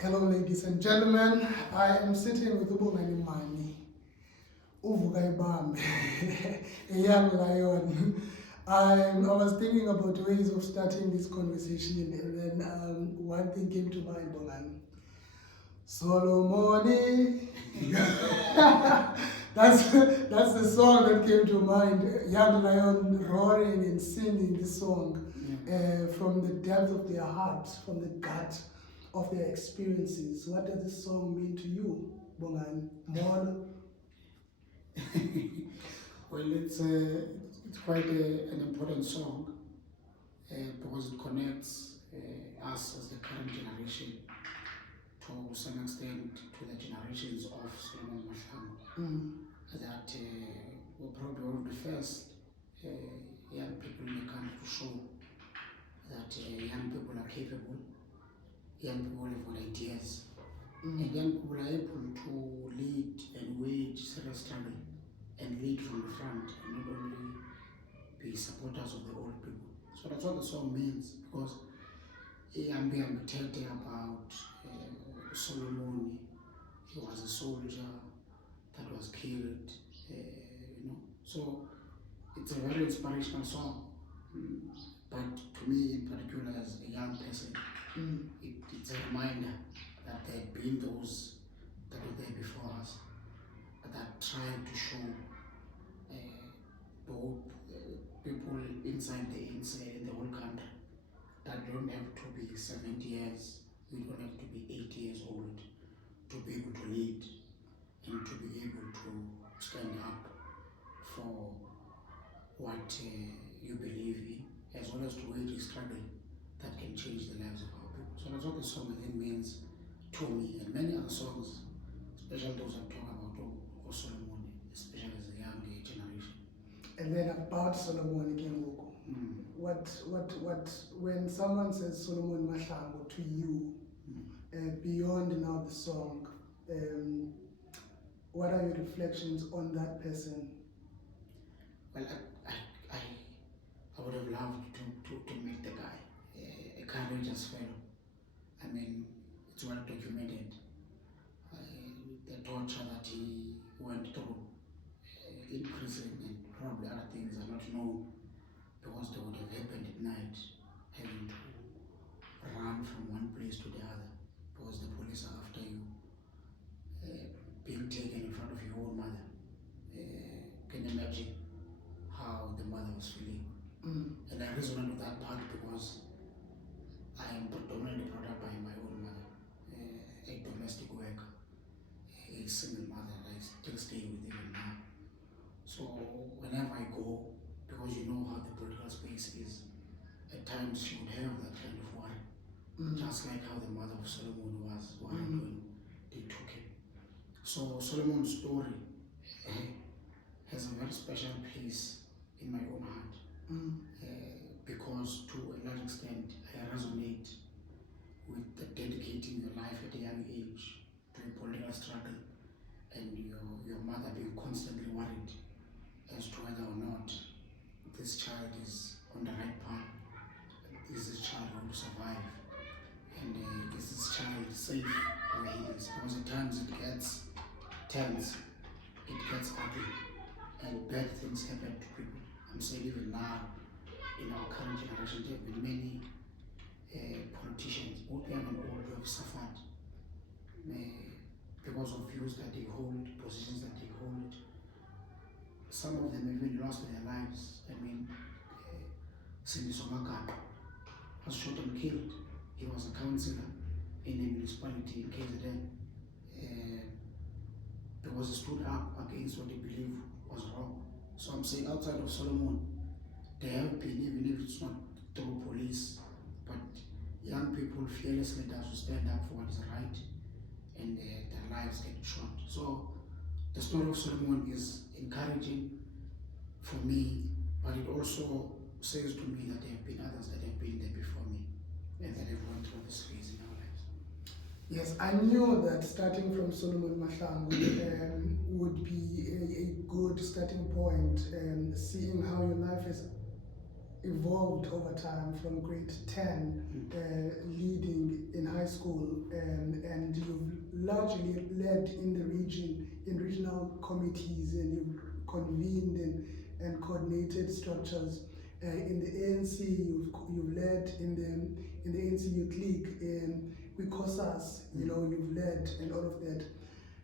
Hello, ladies and gentlemen. I am sitting with Bongani Mani, a young lion. I was thinking about ways of starting this conversation, and then one thing came to mind, Bongani. Solomoni. that's the song that came to mind. Young lion roaring and singing this song from the depth of their heart, from the gut of their experiences. What does this song mean to you, Bongani? More. Well, it's quite an important song because it connects us as the current generation to some extent to the generations of Solomon Mahlangu. That were probably one of the first young people in the country to show that young people are capable, young people have got ideas, and young people are able to lead and wage serious struggle and lead from the front and not only be supporters of the old people. So that's what the song means, because I'm telling about Solomon. He was a soldier that was killed, So it's a very inspirational song. But to me in particular, as a young person, it's a reminder that there have been those that were there before us that tried to show both people inside the ANC in the whole country that don't have to be 70 years, we don't have to be 80 years old to be able to lead and to be able to stand up for what you believe in, as well as to wage a struggle that can change the lives of our people. So that's what the song I think means to me, and many other songs, especially those I'm talking about, or Solomon, especially as a young generation. And then about Solomon Kenguku. What when someone says Solomon Mahlangu to you, beyond now the song, what are your reflections on that person? Well, I would have loved to meet the guy, a courageous fellow. I mean, it's well documented. The torture that he went through in prison and probably other things are not known, because they would have happened at night, having to run from one place to the other because the police are after you, being taken in front of your own mother. Can you imagine how the mother was feeling? And I resonate with that part because I am predominantly brought up by my own mother, a domestic worker, a single mother. I still stay with even now. So whenever I go, because you know how the political space is, at times she would have that kind of worry, just like how the mother of Solomon was worried when they took him. So Solomon's story has a very special place in my own heart, because to a large extent I resonate with the dedicating your life at a young age to a political struggle, and your mother being constantly worried as to whether or not this child is on the right path, is this child going to survive, and is this child safe where he is? Because at times it gets tense, it gets ugly, and bad things happen to people. I'm saying even now, in our current generation, there have been many politicians, both young and old, who have suffered because of views that they hold, positions that they hold. Some of them even lost their lives. I mean, Cindy Somagano was shot and killed. He was a councillor in a municipality in KZN because he stood up against what he believed was wrong. So I'm saying outside of Solomon, there have been, even if it's not through police, but young people fearlessly who stand up for what is right, and their lives get shot. So the story of Solomon is encouraging for me, but it also says to me that there have been others that have been there before me and that have gone through this phase in our lives. Yes, I knew that starting from Solomon Mahlangu would be a good starting point, seeing how your life has evolved over time from grade 10, leading in high school, and you've largely led in the region, in regional committees, and you've convened and coordinated structures. In the ANC, you've led in the ANC Youth League, with COSAS, you've led and all of that.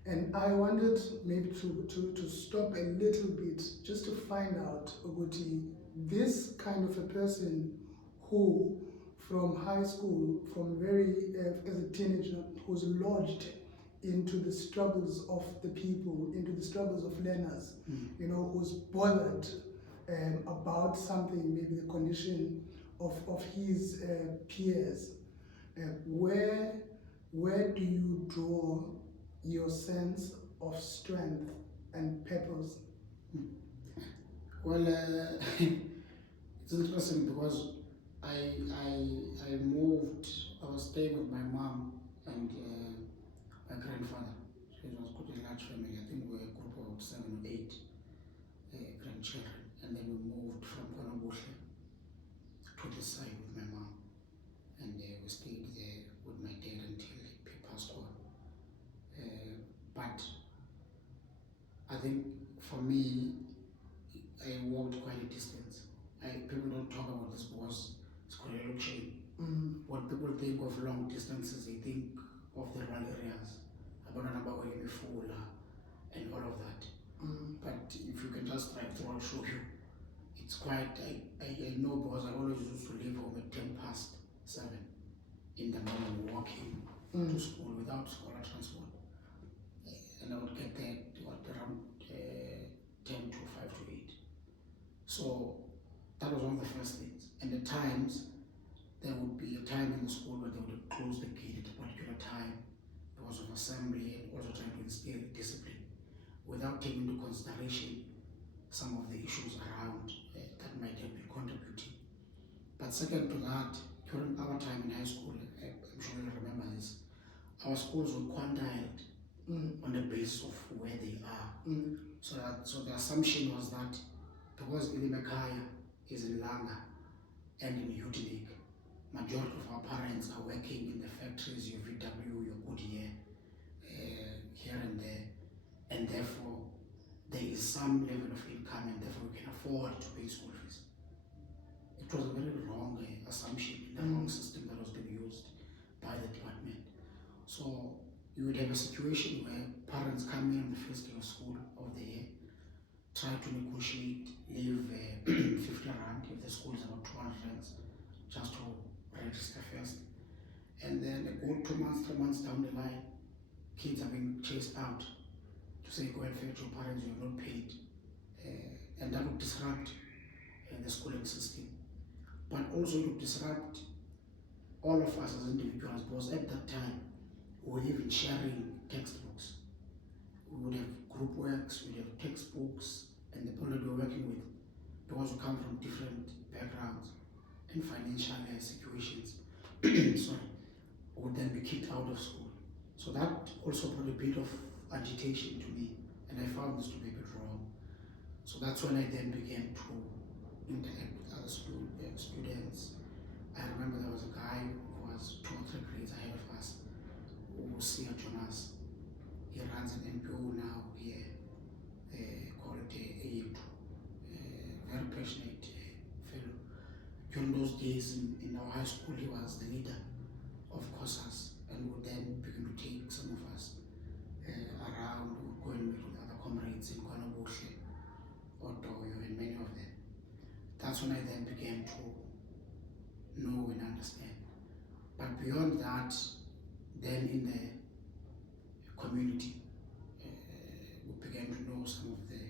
And I wanted maybe to stop a little bit just to find out, Uguti, this kind of a person who from high school, from very, as a teenager, who's lodged into the struggles of the people, into the struggles of learners, who's bothered about something, maybe the condition of his peers. Where do you draw your sense of strength and purpose? Well, it's interesting because I moved. I was staying with my mom and my grandfather. So it was quite a large family. I think we were a group of 7 or 8 grandchildren, and then we moved from Konabushe to this side with my mom, and we stayed there with my dad until he passed on. But I think for me, I walked quite a distance. People don't talk about this because it's quite a shame. When people think of long distances, they think of the rural areas, and all of that. But if you can just drive through, I'll show you. It's quite, I know because I always used to leave home at 7:10 in the morning, walking to school without school transport. And I would get there around 10 to 5 to 8. So that was one of the first things. And the times, there would be a time in the school where they would close the gate at a particular time because of assembly, and also trying to instill discipline without taking into consideration some of the issues around that might have been contributing. But second to that, during our time in high school, I'm sure you remember this, our schools were quantile on the basis of where they are. So the assumption was that because Limekhaya is in Langa and in Uitenhage, majority of our parents are working in the factories, your VW, your Goodyear, here and there, and therefore there is some level of income, and therefore we can afford to pay school fees. It was a very wrong assumption, the wrong system that was being used by the department. So you would have a situation where parents come in on the first day of school of the year, try to negotiate, leave 50 rand if the school is about 200 rands, just to register first. And then a good 2 months, 3 months down the line, kids are being chased out to say, go and fetch your parents, you are not paid. And that would disrupt the schooling system. But also it would disrupt all of us as individuals, because at that time, we were even sharing textbooks. We would have group works, we would have textbooks, and the people that we were working with, because we come from different backgrounds and financial situations, sorry, would then be kicked out of school. So that also brought a bit of agitation to me, and I found this to be a bit wrong. So that's when I then began to interact with other students. I remember there was a guy who was 2 or 3 grades ahead of us, who was Sia Jonas. He runs an NPO now here, called AEP. Very passionate fellow. During those days in our high school, he was the leader of COSAS, and would then begin to take some of us around, would go and meet with other comrades in Konabushe, Otoyo, and many of them. That's when I then began to know and understand. But beyond that, then in the community, we began to know some of the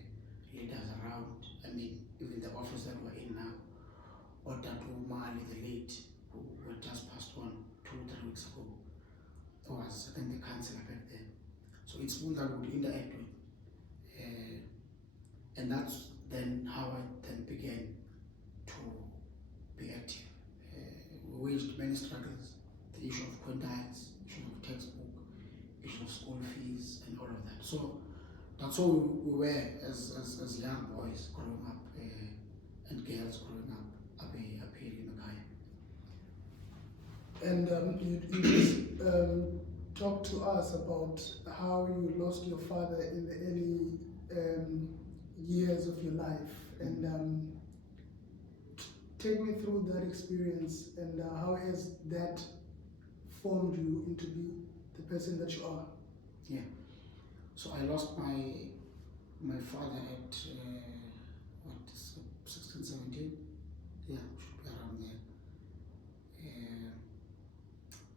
leaders around. I mean, even the office that we're in now, Otatu Mali, the late, who had just passed on 2 or 3 weeks ago, was, I think, the councillor back then. So it's people that would interact with. And that's then how I then began to be active. We waged many struggles, the issue of quintiles, issue of textbook, issue of school fees, and all of that. So that's how we were as young boys growing up, and girls growing up Limekhaya. And you just talk to us about how you lost your father in the early years of your life, and take me through that experience, and how has that formed you into the person that you are? Yeah. So I lost my father at 16, 17. Yeah, should be around there.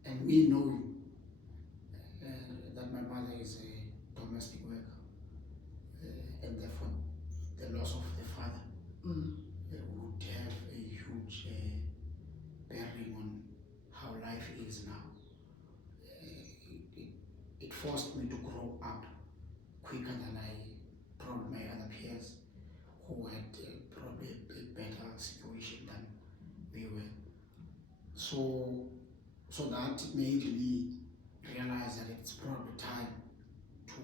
And me knowing that my mother is a domestic worker, and therefore the loss of the father would have a huge bearing on how life is now. It forced me to grow up quicker than probably my other peers who had probably a better situation than we were. So that made me realize that it's probably time to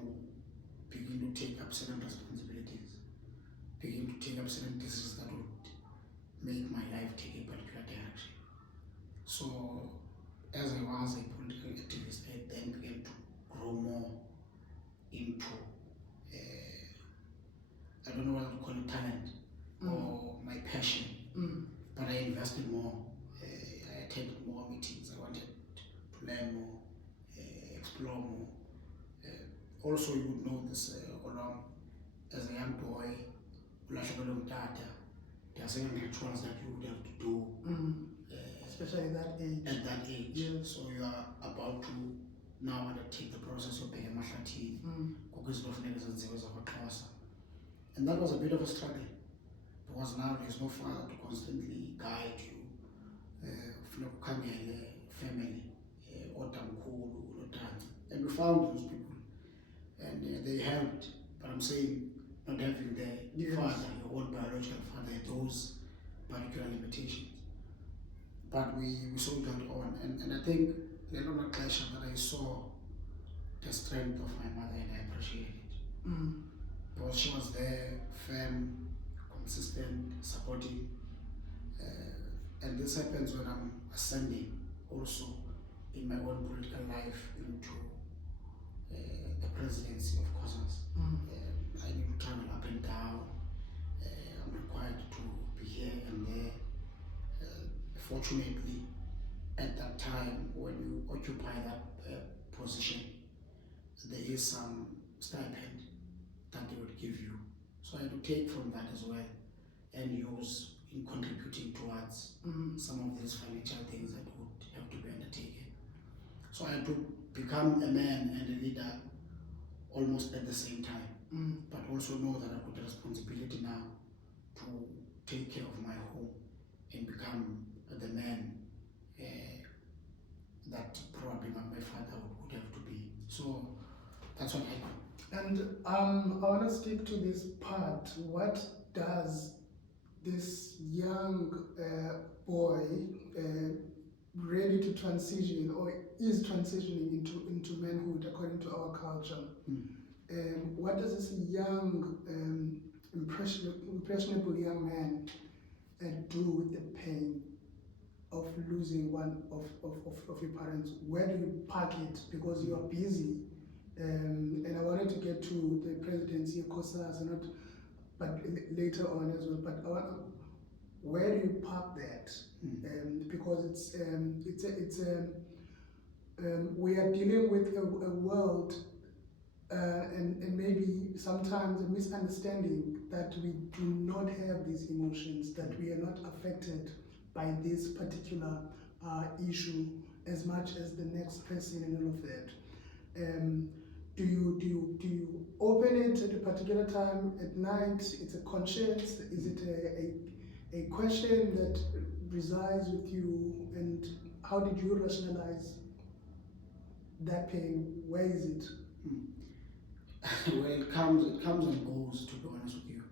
begin to take up certain responsibilities, begin to take up certain decisions that would make my life take a particular direction. So as I was a political activist, I then began to grow more into, I don't know what to call it, talent or my passion, but I invested more. I attended more meetings. I wanted to learn more, explore more. Also, you would know this along as a young boy, there are certain rituals that you would have to do. Especially at that age. At that age. Yeah. So you are about to now undertake the process of being a mahlati, and that was a bit of a struggle, because now there's no father to constantly guide you. Family, and we found those people, and they helped. But I'm saying, not having the father, your own biological father, those particular limitations. But we soldiered on, and I think the little clash that I saw the strength of my mother, and I appreciated it. Because she was there, firm, consistent, supportive. And this happens when I'm ascending also in my own political life into the presidency of Councillors. I need to travel up and down. I'm required to be here and there. Fortunately, at that time, when you occupy that position, there is some stipend that they would give you. So I had to take from that as well and use in contributing towards some of these financial things that would have to be undertaken. So I had to become a man and a leader almost at the same time, but also know that I've got a responsibility now to take care of my home and become the man that probably my father would have to be. So that's what happened. And I want to stick to this part. What does this young boy ready to transition, or is transitioning into manhood according to our culture, what does this young impressionable young man do with the pain of losing one of your parents? Where do you park it? Because you are busy, and I wanted to get to the presidency of Councillors, but later on as well. But where do you park that? Because we are dealing with a world, and maybe sometimes a misunderstanding that we do not have these emotions, that we are not affected by this particular issue as much as the next person and all of that. Do you open it at a particular time at night? It's a conscience? Is it a question that resides with you? And how did you rationalize that pain? Where is it? Well, it comes and goes, to be honest with you.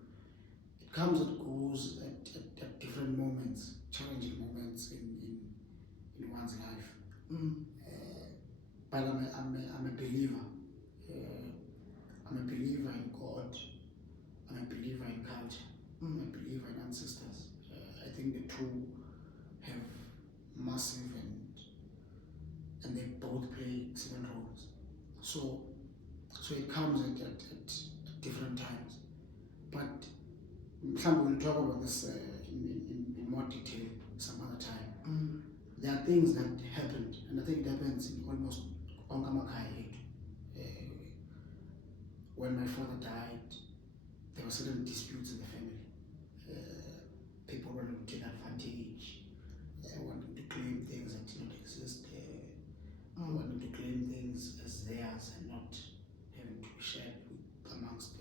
It comes and goes at different moments, challenging moments in one's life. But I'm a believer. I'm a believer in God. I'm a believer in culture. I'm a believer in ancestors. I think the two massive, and they both play certain roles. So it comes at different times. But we'll talk about this in more detail some other time. There are things that happened, and I think it happens in almost Bongani. When my father died, there were certain disputes in the family. People wanted to take advantage, wanting to claim things that did not exist, wanting to claim things as theirs and not having to be shared amongst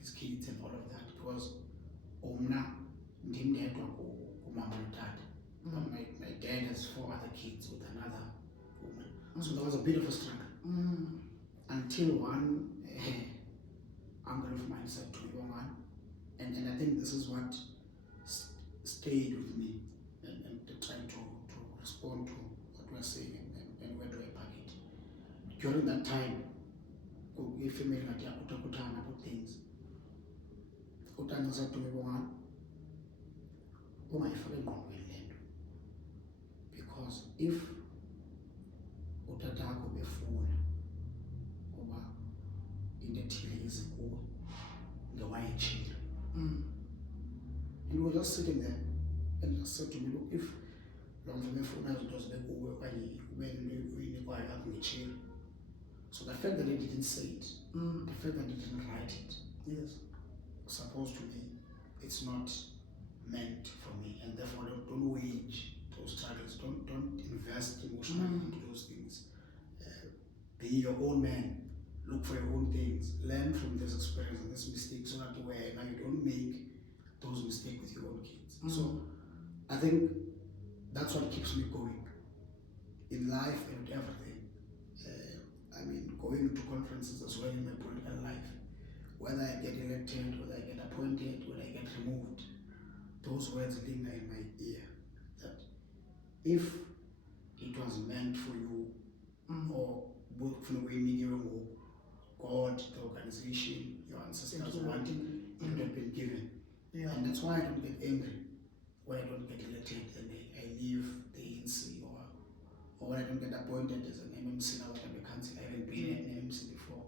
his kids and all of that. Because my dad has 4 other kids with another woman. So there was a bit of a struggle. Until one uncle of mine said to me, and I think this is what stayed with me and trying to respond to what we're saying and where do I park it. During that time, we female about things. Utani said to me, because if utatakho befuna kuba into ethile izikuwe ngewayechile. And we were just sitting there and just said to me, look, if so the fact that he didn't say it, the fact that he didn't write it, yes, supposed to be, it's not meant for me, and therefore don't wage those struggles, don't invest emotionally into those things. Be your own man, look for your own things, learn from this experience and this mistake so that now you don't make those mistakes with your own kids. So I think that's what keeps me going in life and everything. Going to conferences as well in my political life, whether I get elected, whether I get appointed, whether I get removed, those words linger in my ear, that if it was meant for you, or work from the way God, the organization, your ancestors wanted, it would have been given. Yeah. And that's why I don't get angry when I don't get elected and I leave the ANC, or when I don't get appointed as an MMC now at the council. I haven't been an MMC before,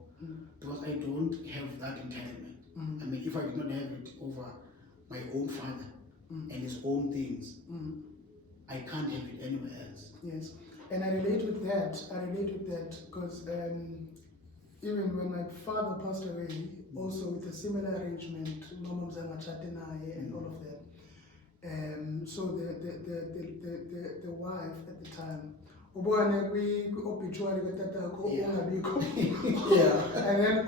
because I don't have that entitlement. If I did not have it over my own father and his own things, I can't have it anywhere else. Yes, and I relate with that because even when my father passed away, also with a similar arrangement, Mama Mzangachatenaye and all of that. So the wife at the time, obituary and then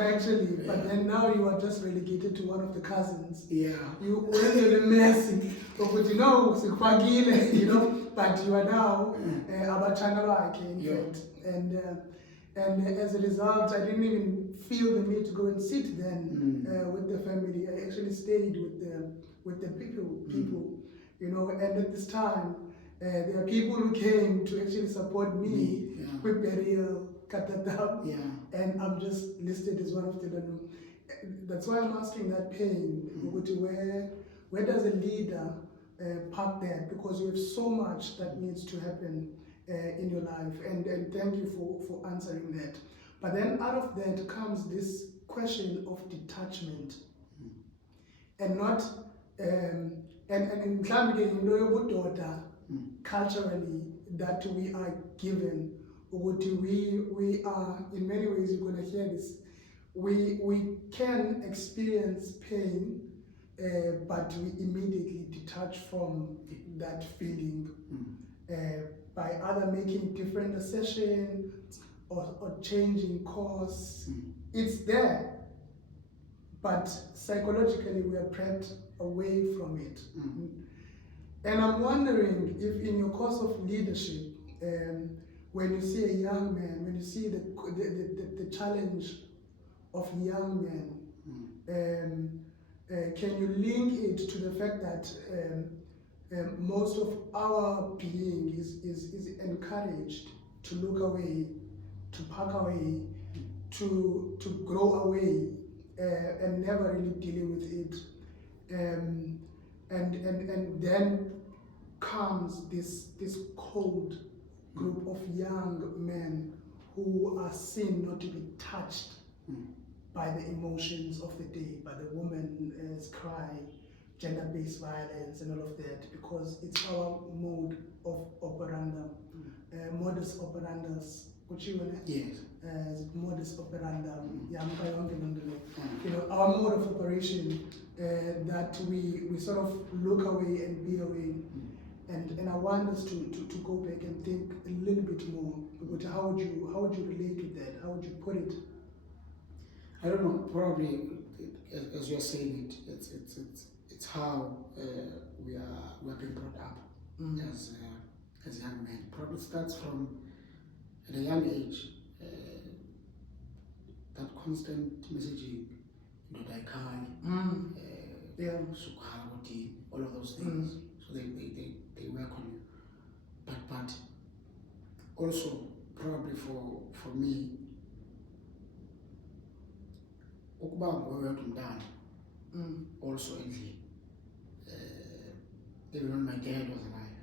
actually, but then now you are just relegated to one of the cousins. Yeah, you were messy, but you know, but you are now Abachana in fact, and as a result, I didn't even feel the need to go and sit then with the family. I actually stayed with the people, you know. And at this time, there are people who came to actually support me with burial, Katatab, and I'm just listed as one of the. That's why I'm asking that pain. Where does a leader park that? Because you have so much that needs to happen in your life, and thank you for answering that. But then out of that comes this question of detachment, and not and in daughter culturally that we are given, we are in many ways, you're going to hear this, we can experience pain, but we immediately detach from that feeling by either making different assertion or changing course. It's there, but psychologically we are prepped away from it. And I'm wondering if in your course of leadership, when you see a young man, when you see the challenge of young men, can you link it to the fact that most of our being is encouraged to look away, to park away, to grow away, and never really dealing with it, and then comes this cold group of young men who are seen not to be touched by the emotions of the day, by the woman's cry, gender-based violence and all of that, because it's our mode of operandum, modus operandus. Yes. Modus operandum, you know, our mode of operation, that we sort of look away and be away. And I want us to go back and think a little bit more about how would you relate with that? How would you put it? I don't know. Probably, as you're saying it, it's how we are being brought up as young men. Probably starts from at a young age. That constant messaging, all of those things. So they work on you. But also probably for me, also even when my dad was alive,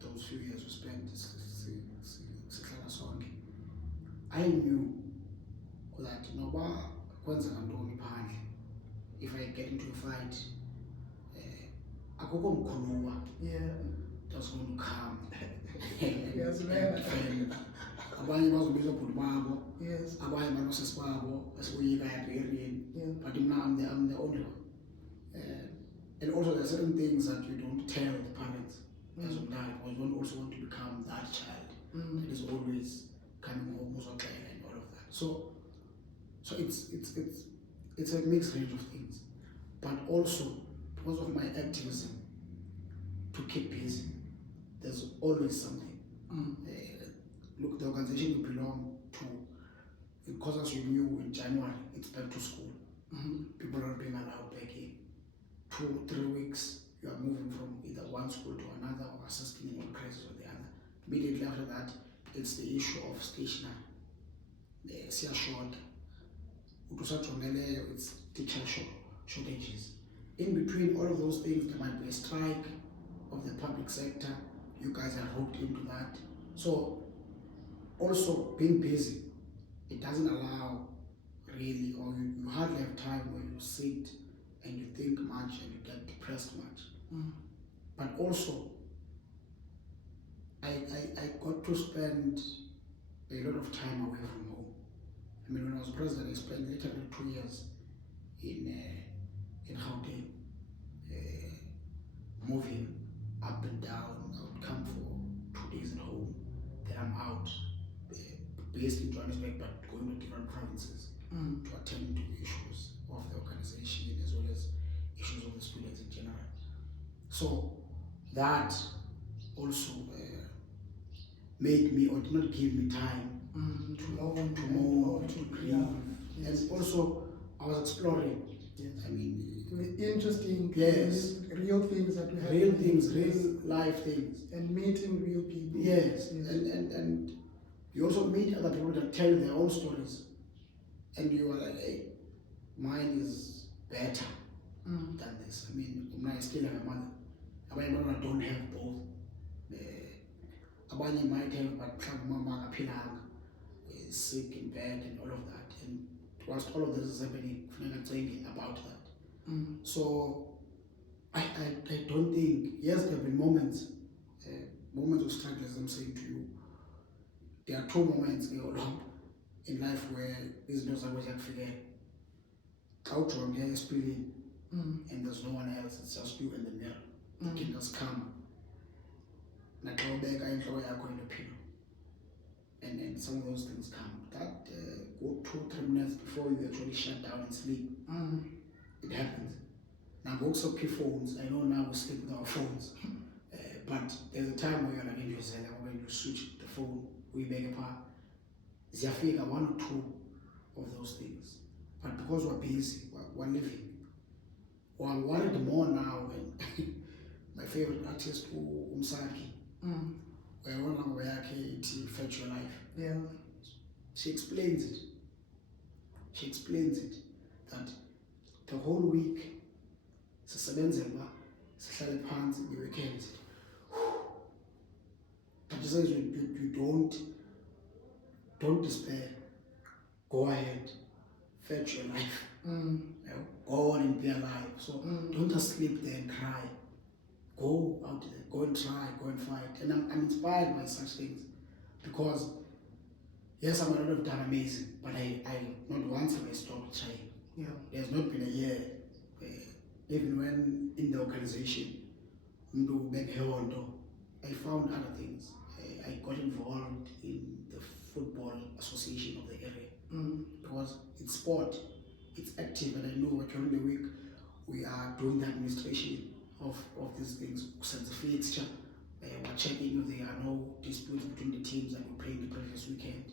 those few years we spent I knew that if I get into a fight, that's going to come. Yes, man. Abanye bazobiza ubhuti babo, Yes. abanye banosisi babo esibuyika eBerlin, Yeah. but now I'm the only one. And also there are certain things that you don't tell the parents as of now, because you don't also want to become that child that is always coming home and all of that. So it's a mixed range of things, but also because of my activism to keep busy, there's always something. Look, the organization we belong to, because as you knew in January, it's back to school. People are being allowed back in. 2 or 3 weeks, you are moving from either one school to another or assisting in one crisis or the other. Immediately after that, it's the issue of stationery. It's teacher shortages. In between all of those things, there might be a strike of the public sector. You guys are hooked into that. So also being busy, it doesn't allow really, or you hardly have time where you sit and you think much and you get depressed much. But also, I got to spend a lot of time away from home. I mean, when I was president, I spent literally 2 years in Gauteng, moving up and down. I would come for 2 days at home, then I'm out, based in Johannesburg, but going to different provinces to attend to issues of the organization as well as issues of the students in general. So that also made me, or did not give me time to mourn, to grieve. Yes. And also I was exploring. Yes. I mean, interesting, yes, real things that we have. Real things, real life things. And meeting real people. Yes. And you also meet other people that tell their own stories. And you are like, hey, mine is better than this. I mean, I still have a mother. I don't have both. Abanye might have, but mama is sick in bed and all of that. And whilst all of this is happening, I'm saying about that. So I don't think, yes, there have been moments of struggle, as I'm saying to you. There are 2 moments in life where these doors are going to forget. Out from here is feeling, and there's no one else, it's just you and the mirror. The king has come. And some of those things come. That go 2 or 3 minutes before you actually shut down and sleep. It happens. Now also phones. I know now we sleep with our phones. But there's a time where you're like in yourself, when you switch the phone, we beg apart. There are 1 or 2 of those things. But because we're busy, we're living. Or I'm worried more now when my favorite artist, Umsaki, where one of the Fetch Your Life. Yeah. She explains it. She explains it that the whole week, sihlale phansi nge-weekends, says you don't despair. Go ahead, fetch your life. You know, go on and be alive. So don't just sleep there and cry. Go out there, go and try, go and fight. And I'm inspired by such things because yes, I might not have done amazing, but I not once have I stopped trying. Yeah. There's not been a year, even when in the organization, I found other things. I got involved in the Football Association of the area because it's sport, it's active, and I know during the week we are doing the administration of these things, since the fixture. We're checking if there are no disputes between the teams that we played the previous weekend,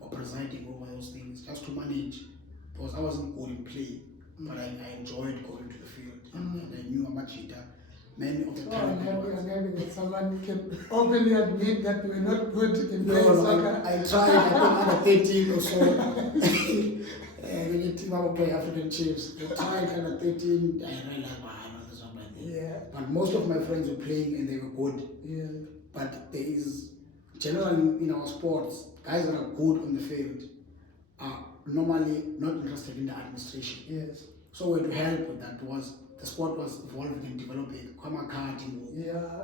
or presiding over those things, just to manage. Because I wasn't good in play, but I enjoyed going to the field, and I knew how much many of the time. I'm happy that someone can openly admit that we were not good in playing soccer. I tried, I think under 13 or so. When you team up play African Chiefs, I tried under 13, I realized, yeah. But most of my friends were playing and they were good. Yeah. But there is, generally in our sports, guys that are good on the field are normally not interested in the administration. Yes. So we had to help with that because the sport was evolving and developing.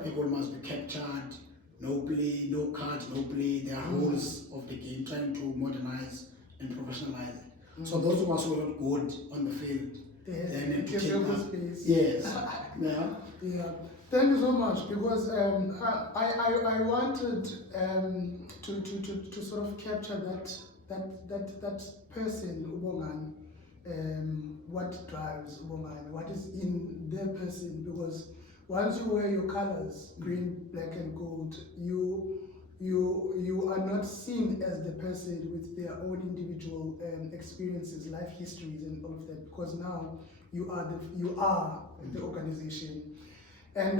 People must be captured, no play, no cards, no play. There are rules of the game, trying to modernize and professionalize it. So those of us who were not good on the field, yes, to take that space. Yes. Yeah. Yeah. Thank you so much, because I wanted to sort of capture that person, Bongani, what drives Bongani, what is in their person, because once you wear your colors, green, black and gold, you are not seen as the person with their own individual experiences, life histories and all of that, because now you are the organization. And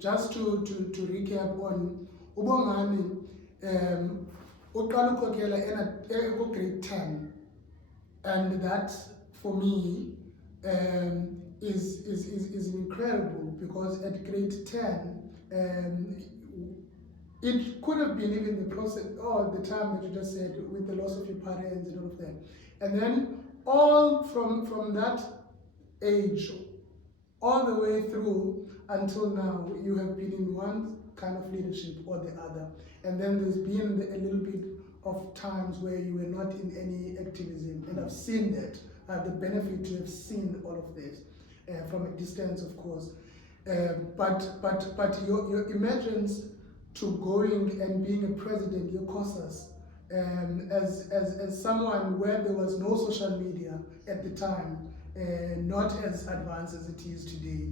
just to recap on Bongani, uqala ukukhokhela grade 10, and that for me is incredible, because at grade 10 it could have been even the process, or the time that you just said, with the loss of your parents and all of that, and then all from that age all the way through until now, you have been in one kind of leadership or the other. And then there's been a little bit of times where you were not in any activism. And I've seen that. I have the benefit to have seen all of this from a distance, of course. But your emergence to going and being a president, your COSAS, as someone where there was no social media at the time, not as advanced as it is today.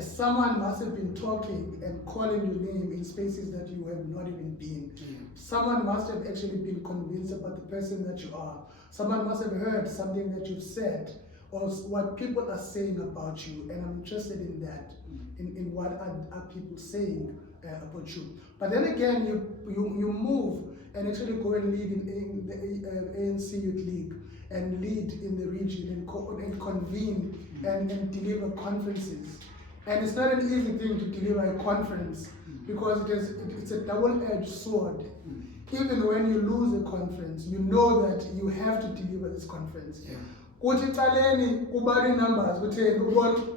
Someone must have been talking and calling your name in spaces that you have not even been. Someone must have actually been convinced about the person that you are. Someone must have heard something that you've said, or what people are saying about you, and I'm interested in that, in what are people saying about you. But then again, you move and actually go and lead in the ANC Youth League, and lead in the region, and convene and deliver conferences. And it's not an easy thing to deliver a conference, because it's a double-edged sword. Even when you lose a conference, you know that you have to deliver this conference. Numbers,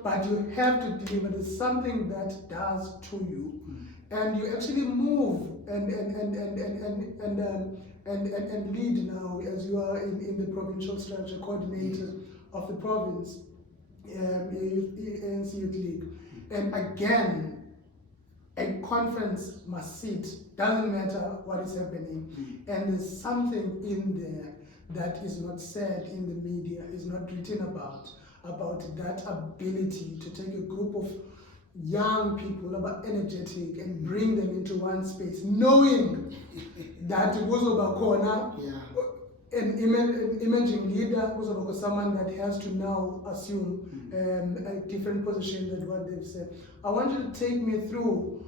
but you have to deliver. There's something that does to you, and you actually move and lead now, as you are in the provincial structure, coordinator of the province, ANC Youth League. And again, a conference must sit, doesn't matter what is happening. And there's something in there that is not said in the media, is not written about that ability to take a group of young people, about energetic, and bring them into one space, knowing that an emerging leader, someone that has to now assume a different position than what they've said. I want you to take me through,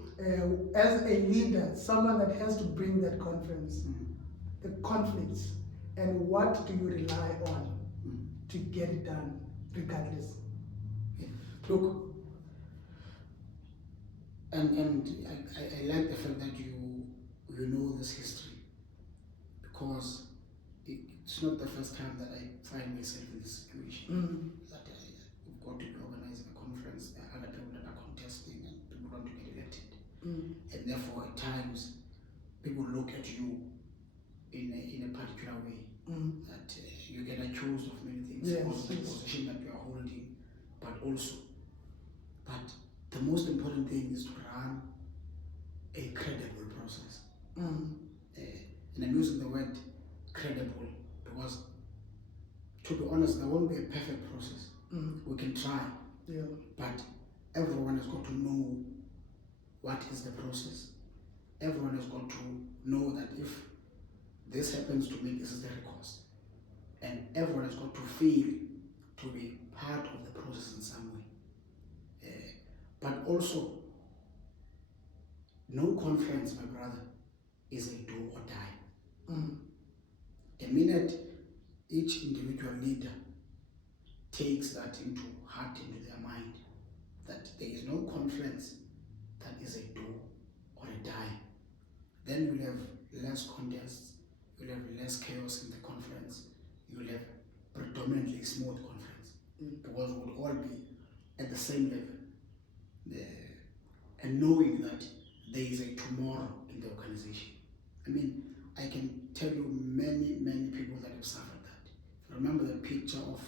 as a leader, someone that has to bring that conference, the conflicts, and what do you rely on to get it done, regardless? Look, And I like the fact that you know this history, because it's not the first time that I find myself in this situation. That we've got to be organizing a conference, there are other people that are contesting and people want to get elected. And therefore at times people look at you in a particular way, that you get accused of many things, because of the position that you are holding, but also that the most important thing is to run a credible process. And I'm using the word credible because, to be honest, there won't be a perfect process. We can try, but everyone has got to know what is the process. Everyone has got to know that if this happens to me, this is the recourse. And everyone has got to feel to be part of the process in some way. But also, no conference, my brother, is a do or die. The minute each individual leader takes that into heart, into their mind, that there is no conference that is a do or a die, then you'll have less contests, you'll have less chaos in the conference, you'll have predominantly smooth conference, because we'll all be at the same level, and knowing that there is a tomorrow in the organization. I mean, I can tell you many people that have suffered that. Remember the picture of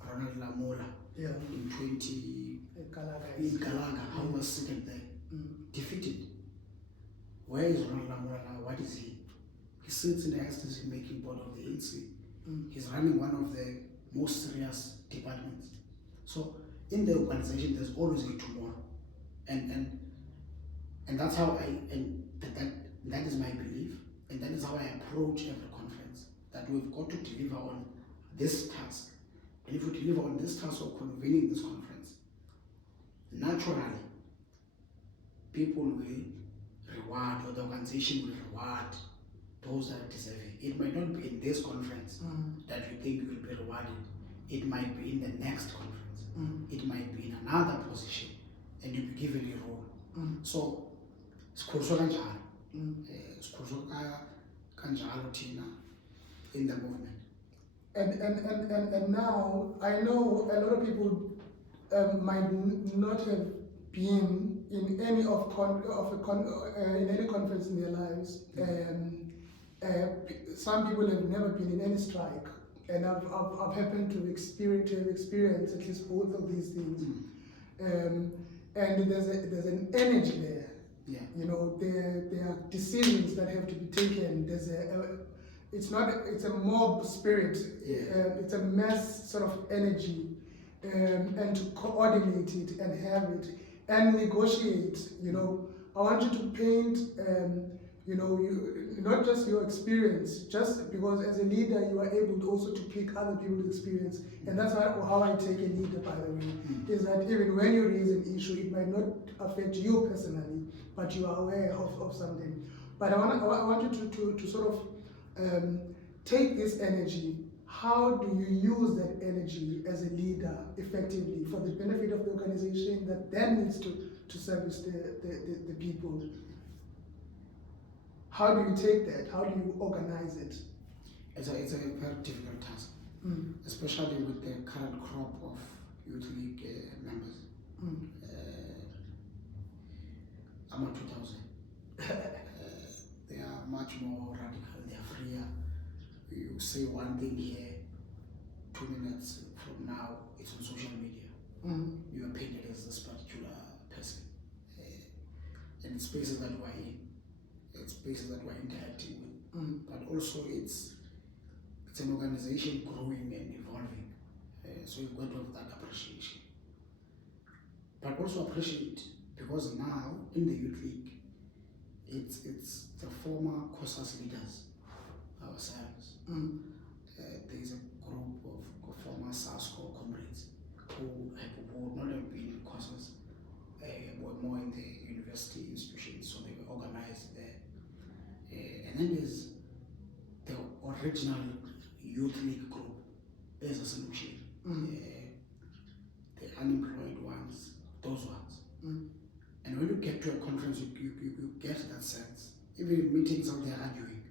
Ronald Lamola in Gqeberha, how he was sitting there, defeated. Where is Ronald Lamola now? What is he? He sits in the decision making board of the ANC. He's running one of the most serious departments. So in the organization, there's always a tomorrow, and that's how that is my belief, and that is how I approach every conference. That we've got to deliver on this task, and if we deliver on this task of convening this conference, naturally, people will reward, or the organization will reward those that are deserving. It might not be in this conference that you think you will be rewarded. It might be in the next conference. It might be in another position, and you'll be given a role. So, in the movement. And now I know a lot of people might not have been in any in any conference in their lives. Some people have never been in any strike, and I've happened to experience at least both of these things. And there's an energy there. You know, there are decisions that have to be taken. It's a mob spirit. It's a mass sort of energy, and to coordinate it and have it and negotiate. You know, I want you to paint. Not just your experience, just because as a leader you are able to also to pick other people's experience, and that's how I take a leader, by the way, is that even when you raise an issue, it might not affect you personally, but you are aware of something. But I want you to sort of take this energy. How do you use that energy as a leader effectively for the benefit of the organization that then needs to service the people? How do you take that? How do you organize it? It's a very difficult task, especially with the current crop of youth league members. I'm on 2000. They are much more radical. They are freer. You say one thing here, 2 minutes from now, it's on social media. You are painted as this particular person. And it's spaces that we're in. It's spaces that we're interacting with, but also it's an organization growing and evolving, so you've got to have that appreciation. But also appreciate, because now in the Youth League, it's the former COSAS leaders, ourselves. There's a group of former SASCO comrades who would not have been in COSAS, were more in the university institutions, so they were organized there. And then there's the original Youth League group as a solution. The unemployed ones, those ones. And And when you get to a conference, you get that sense. Even in meetings out there arguing.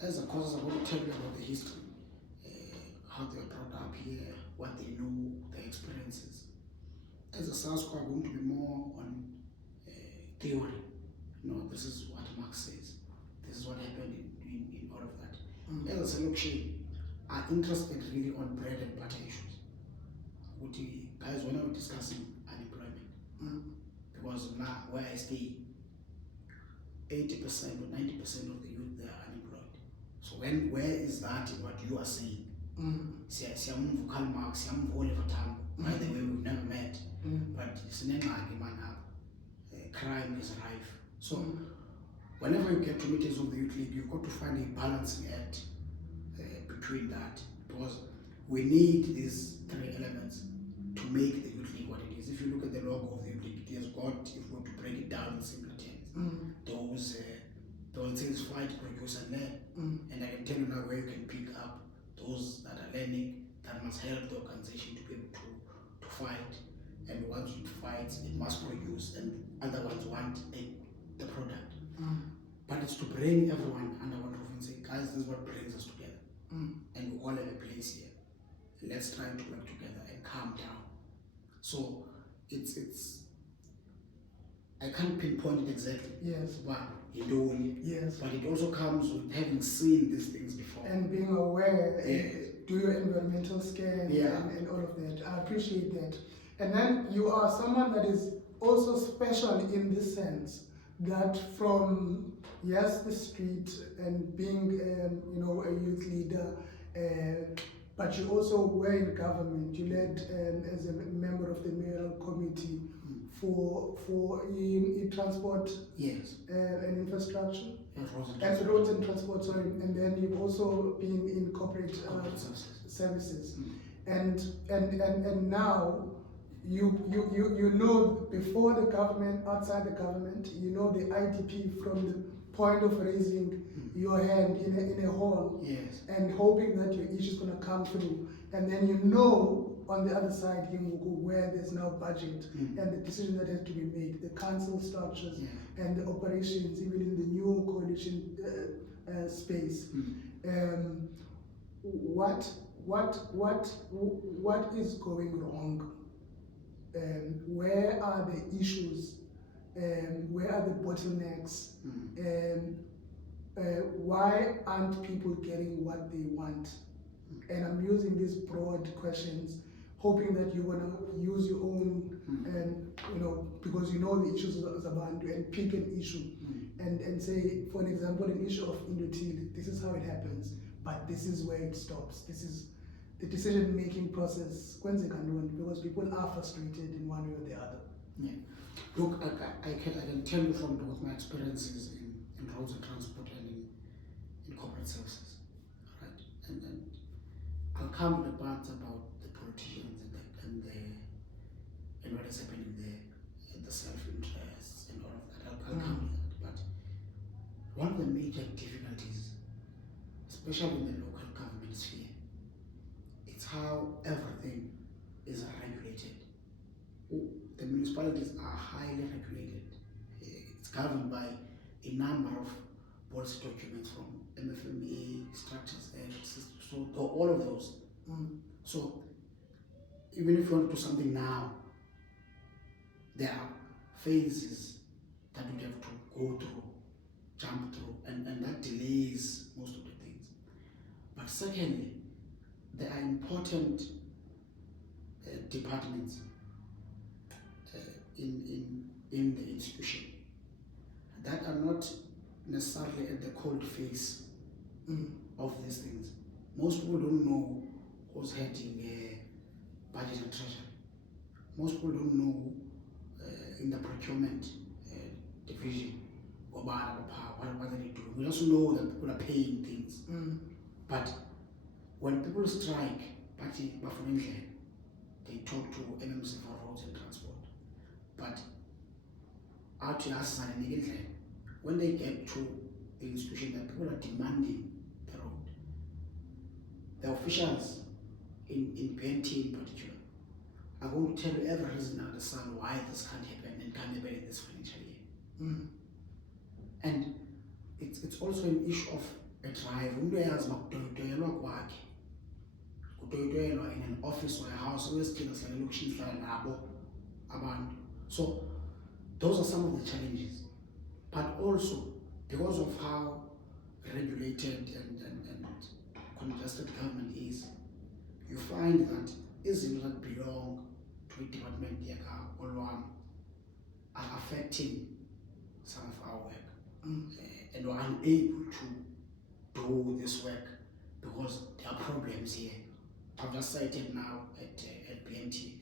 As the causes are going to tell you about the history, how they were brought up here, what they know, their experiences. As a South Square, are going to be more on theory. No, this is what Marx says. This is what happened in all of that. As a selection, are interested really on bread and butter issues. Guys, when we're discussing unemployment, because now where I stay, 80% or 90% of the youth, they are unemployed. So where is that in what you are saying? Karl Marx, Oliver Tambo. By the way, we've never met, but it's an crime is rife. So whenever you get to meetings of the youth league, you've got to find a balancing act between that, because we need these three elements to make the youth league what it is. If you look at the logo of the youth league, it has got, if we want to break it down in simpler terms, those things fight, produce, and learn. And I can tell you now where you can pick up those that are learning, that must help the organization to be able to fight. And once it fights, it must produce, and other ones want the product. But it's to bring everyone under one roof and say, guys, this is what brings us together. And we all have a place here. Let's try to work together and calm down. So it's I can't pinpoint it exactly. Yes. But yes. But it also comes with having seen these things before. And being aware, do your environmental scan and all of that. I appreciate that. And then you are someone that is also special in this sense, that from, yes, the street and being, a youth leader, but you also were in government. You led as a member of the mayoral committee for transport, yes, and infrastructure, and roads and transport. Sorry, and then you've also been in corporate services, and now you know, before the government, outside the government, you know the IDP from the point of raising your hand in a hall, yes, and hoping that your issue is going to come through, and then you know on the other side where there's now budget and the decision that has to be made, the council structures and the operations, even in the new coalition space. What is going wrong? Where are the issues? Where are the bottlenecks? Why aren't people getting what they want? And I'm using these broad questions, hoping that you want to use your own, because you know the issues of Zabantu, and pick an issue and say, for an example, an issue of Indotil, this is how it happens, but this is where it stops. This is the decision-making process, because people are frustrated in one way or the other. Yeah. Look, I can tell you from both my experiences in roads and transport and in corporate services, right? And I'll come to the parts about the politicians and what is happening there, and the self-interests and all of that. I'll come to that. But one of the major difficulties, especially in the local government sphere, it's how everything is regulated. The municipalities are highly regulated. It's governed by a number of policy documents from MFMA, Structures Act, so all of those. So even if you want to do something now, there are phases that you have to go through, jump through, and that delays most of the things. But secondly, there are important departments in the institution that are not necessarily at the cold face of these things. Most people don't know who's heading budget and treasury. Most people don't know in the procurement division what are they doing. We also know that people are paying things. But when people strike, they talk to MMC of ROADS Transport. But out to us, when they get to the institution that people are demanding the road, the officials in BNT in particular are going to tell you every reason under the sun why this can't happen and can't happen And it's also an issue of a drive. Umuntu uyazi makudoyelwa kwakhe. Kudoyelwa in an office or a house, wesithina sihlala elokishini sihlala nabo abantu. So those are some of the challenges. But also because of how regulated and congested government is, you find that izinto that belong to a department or are affecting some of our work. And we're unable to do this work because there are problems here. I've just cited now at BMT.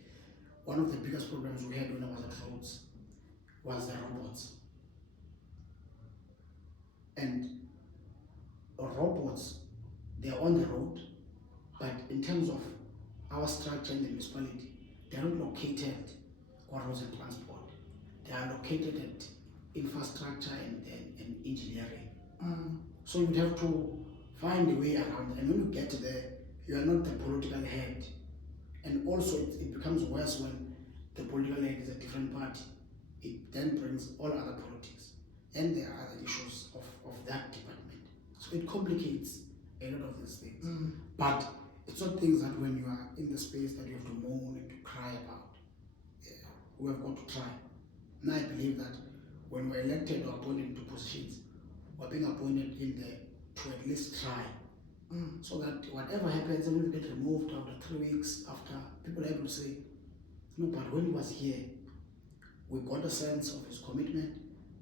One of the biggest problems we had when I was at ROADS was the robots. And robots, they're on the road, but in terms of our structure in the municipality, they are not located at roads and transport. They are located at infrastructure and engineering. So you would have to find a way around, and when you get there, you are not the political head. And also it becomes worse when the political head is a different party. It then brings all other politics. And there are other issues of that department. So it complicates a lot of these things. But it's not things that when you are in the space that you have to moan and to cry about. We have got to try. And I believe that when we're elected or appointed into positions, we're being appointed in there to at least try. So that whatever happens, even if we get removed after 3 weeks after, people are able to say, no, but when he was here, we got a sense of his commitment,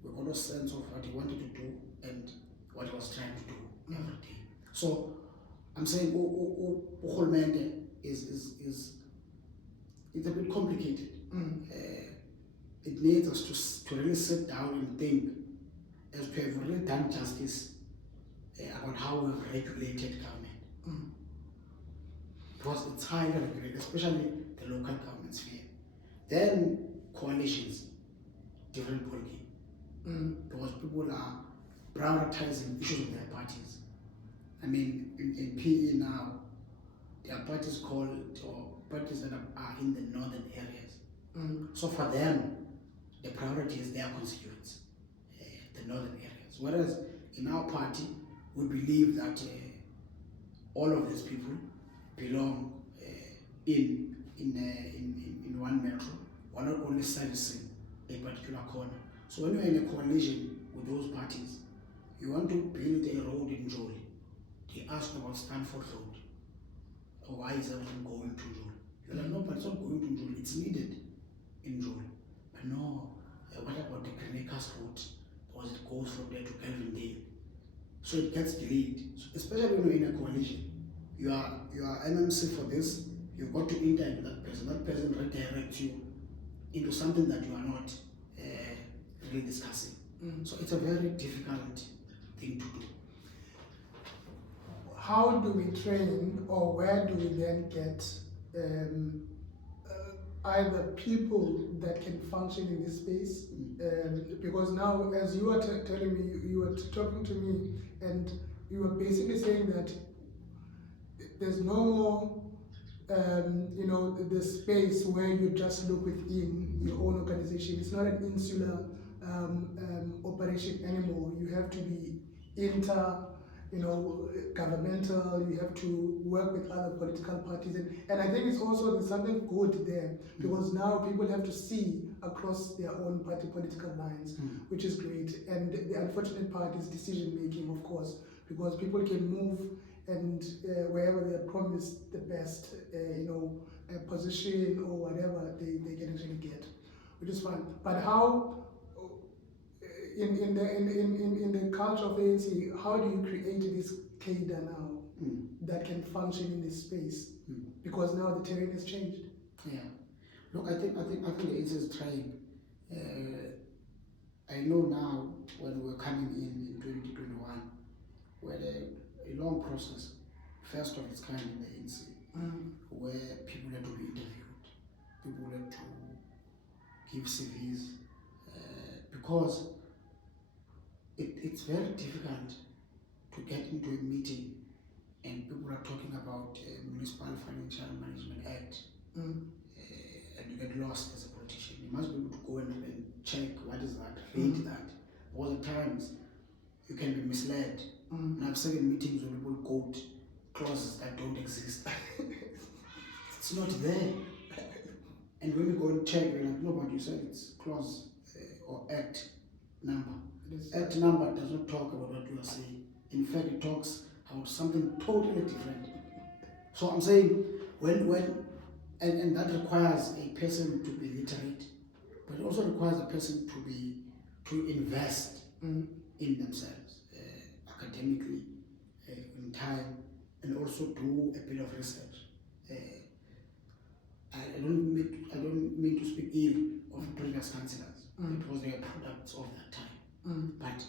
we got a sense of what he wanted to do and what he was trying to do every day. So I'm saying Urhulumente is it's a bit complicated. It needs us to really sit down and think, as we have really done justice about how we've regulated government. Because it's highly regulated, especially the local government sphere. Then coalitions, different ballgame. Because people are prioritizing issues of their parties. I mean, in PE now, there are parties called, or parties that are in the northern areas. So for them, the priority is their constituents, the northern areas. Whereas in our party, we believe that all of these people belong in one metro. We're not only servicing a particular corner. So when you're in a coalition with those parties, you want to build a road in Joli. They ask about Stanford Road. Or why is everything going to Joli? You're like, no, but it's not going to Joli. It's needed in Joli. But no, what about the Kariega route? Because it goes from there to Kelvindale. So it gets delayed. So especially when you're in a coalition. You are MMC for this, you've got to interact with that person. That person redirects you into something that you are not really discussing. So it's a very difficult thing to do. How do we train, or where do we then get either people that can function in this space? Because now, as you were telling me, you were talking to me, and you were basically saying that there's no more, the space where you just look within your own organization. It's not an insular operation anymore. You have to be governmental, you have to work with other political parties. And I think it's also, there's something good there, because now people have to see across their own party political lines, which is great. And the unfortunate part is decision making, of course, because people can move and wherever they're promised the best, position or whatever, they can actually get, which is fine. But how, in the culture of the ANC, how do you create this cadre now that can function in this space? Because now the terrain has changed. Yeah. Look, I think the ANC is trying. I know now when we were coming in 2021, we had a long process, first of its kind in the ANC, where people had to be interviewed, people had to give CVs, because it's very difficult to get into a meeting and people are talking about Municipal Financial Management Act, and you get lost as a politician. You must be able to go and check what is that, read that. Because at times you can be misled. And I've sat in meetings where people quote clauses that don't exist. It's not there. And when we go and check, we're like, no, but you said it's clause or act number. Act number does not talk about what you are saying. In fact, it talks about something totally different. So I'm saying, and that requires a person to be literate, but it also requires a person to invest in themselves, academically, in time, and also do a bit of research. I don't mean to speak ill of previous councillors, because they are products of that time. But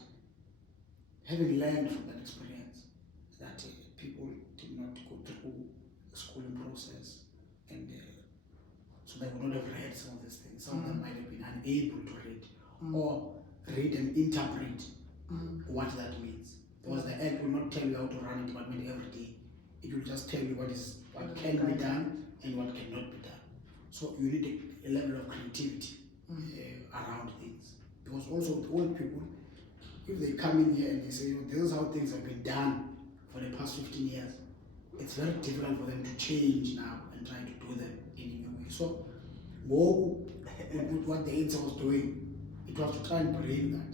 having learned from that experience that people did not go through the schooling process, and so they would not have read some of these things. Some of them might have been unable to read or read and interpret what that means. Because the act will not tell you how to run a department every day. It will just tell you what can be done and what cannot be done. So you need a level of creativity around things. Because also with old people, if they come in here and they say, this is how things have been done for the past 15 years, it's very difficult for them to change now and try to do them in a new way. So what the ANC was doing, it was to try and bring that.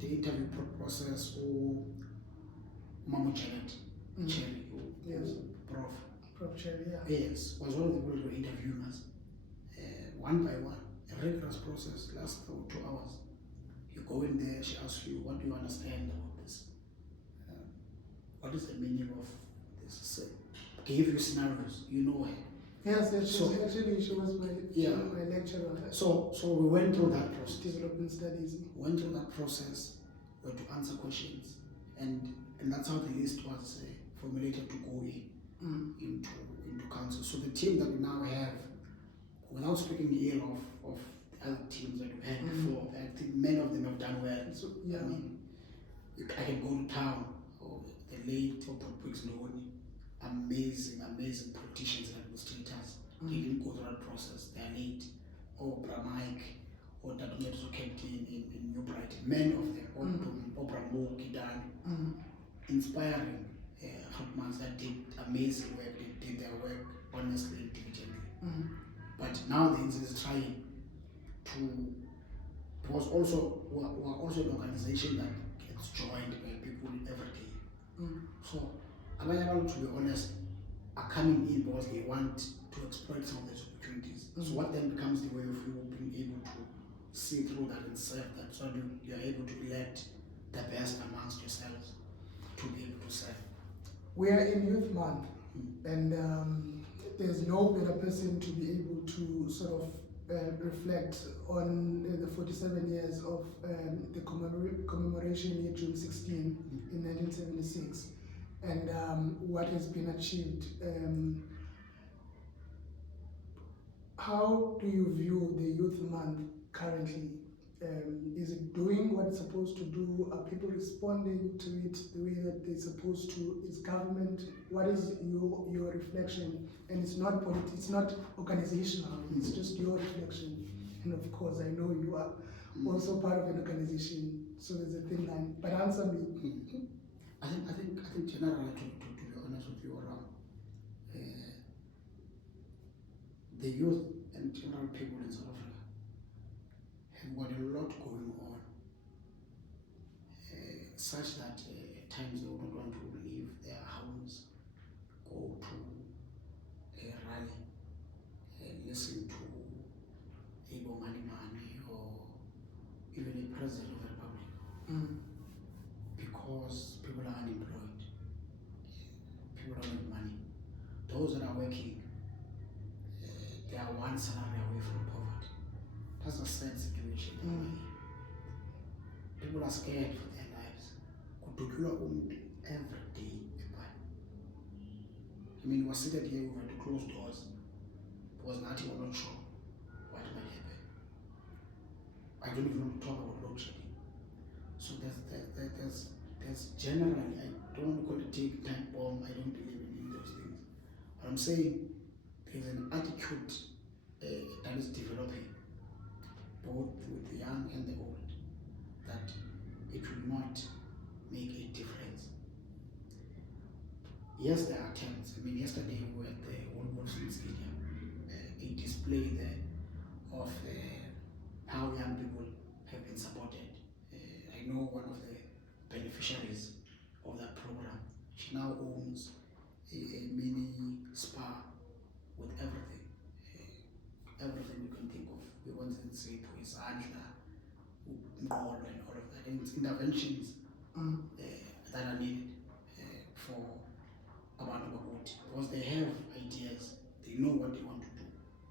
The interview process or Mamu Janet, Cherry, yes. Prof. Cherry, yeah. Yes, was one of the people who were interviewing us, one by one. A rigorous process, lasts 2 hours. You go in there, she asks you, what do you understand about this? What is the meaning of this? Give you scenarios, you know her. Yes, actually she was my lecturer. So we went through that process. Development studies. Went through that process, where to answer questions, and that's how the list was formulated to go into council. So the team that we now have, without speaking ill of the other teams that we've had before, I think many of them have done well. So yeah. I mean, I can go to town, or the late amazing politicians and administrators. They didn't go through that process. They're late. Or Mike, or Datumetso Captain in New Brighton. Many of them, or Bramo Kidan, inspiring Hotmans that did amazing work. They did their work honestly and diligently. But now the ANC is trying to, because also we're also an organization that gets joined by people every day. So Abanyabal, to be honest, are coming in because they want to exploit some of these opportunities. So what then becomes the way of you being able to see through that and serve that, so you are able to elect the best amongst yourselves to be able to serve. We are in Youth Month, and there's no better person to be able to sort of reflect on the 47 years of the commemoration year June 16 in 1976, and what has been achieved. How do you view the Youth Month currently? Is it doing what it's supposed to do? Are people responding to it the way that they're supposed to? Is government? What is your reflection? And it's not it's not organizational. It's just your reflection. And of course, I know you are also part of an organization, so there's a thin line. But answer me. I think generally, to be honest with you, around the youth and general people in South Africa have got a lot going on, such that at times they would not want to leave their homes, go to a rally, listen to a Bongani Mani or even a president of the republic, because people are unemployed, people don't have money. Those that are working, they are one salary away from poverty. That's a sad situation. People are scared for their lives. Every day. I mean, we're seated here, we had to close doors because nothing, we're not sure what might happen. I don't even want to talk about load shedding. So there's generally, I don't want to call it take time bomb, I don't believe in those things. But I'm saying there's an attitude that is developing both with the young and the old, that it will not make a difference. Yes, there are attempts. I mean, yesterday we were at the Old Wolfson Stadium, a display there of how young people have been supported. I know one of the beneficiaries of that program. She now owns a mini spa with everything. Everything you can think of. We want to say to his Andla, and all of that. And it's interventions that are needed for abantu bakuthi, because they have ideas, they know what they want to do,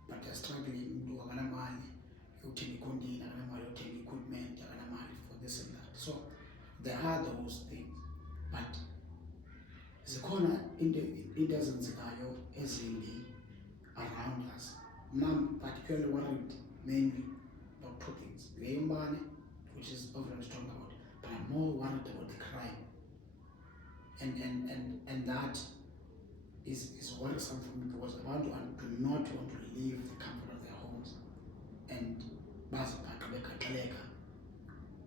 but they're struggling to akanamali yokuthenga icontainer, akanamali yokuthenga equipment, akanamali for this and that. So there are those things, but zikhona into ezenzekayo ezimbi around us. I'm particularly worried mainly about two things: the money, which is everyone is talking about, but I'm more worried about the crime, and that is worrisome for me, because abantu do not want to leave the comfort of their homes and bazibhaqa begaxeleka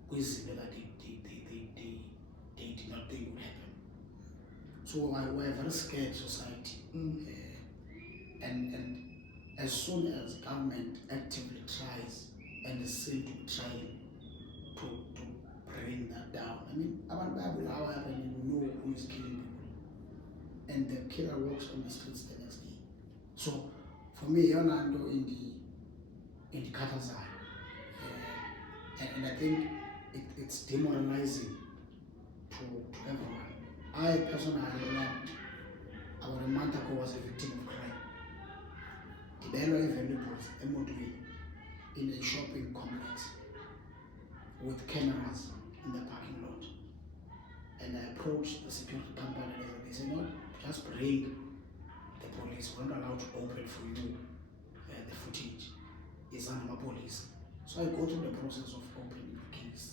kwizinto that they did not think would happen. So we're a very scared society. And as soon as government actively tries and is seen to be trying to bring that down, I mean, abantu bayabulawa and you know who is killing people, and the killer walks on the streets the next day. So for me, yona nto indikhathazayo, and I think it's demoralizing to everyone. I personally, about a month ago, was a victim of crime. Gqeberha emotweni in a shopping complex with cameras in the parking lot, and I approached the security company and they said, "No, just bring the police. We're not allowed to open for you the footage. It's under police." So I go through the process of opening the case.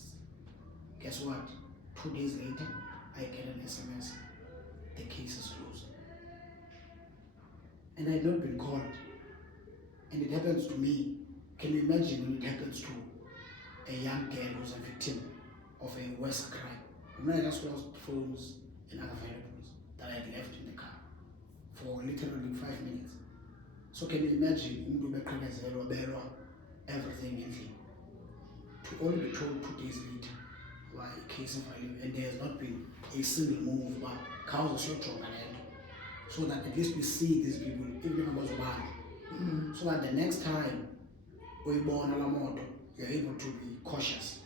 Guess what? 2 days later, I get an SMS. The case is closed. And I had not been called. And it happens to me. Can you imagine when it happens to a young girl who's a victim of a worse crime? When I just lost phones and other valuables that I had left in the car for literally 5 minutes. So can you imagine everything in thing to only be told 2 days later why a case of violence, and there has not been a single move by causes so that at least we see these people, even if it was bad, so that the next time we born a moto, you're able to be cautious.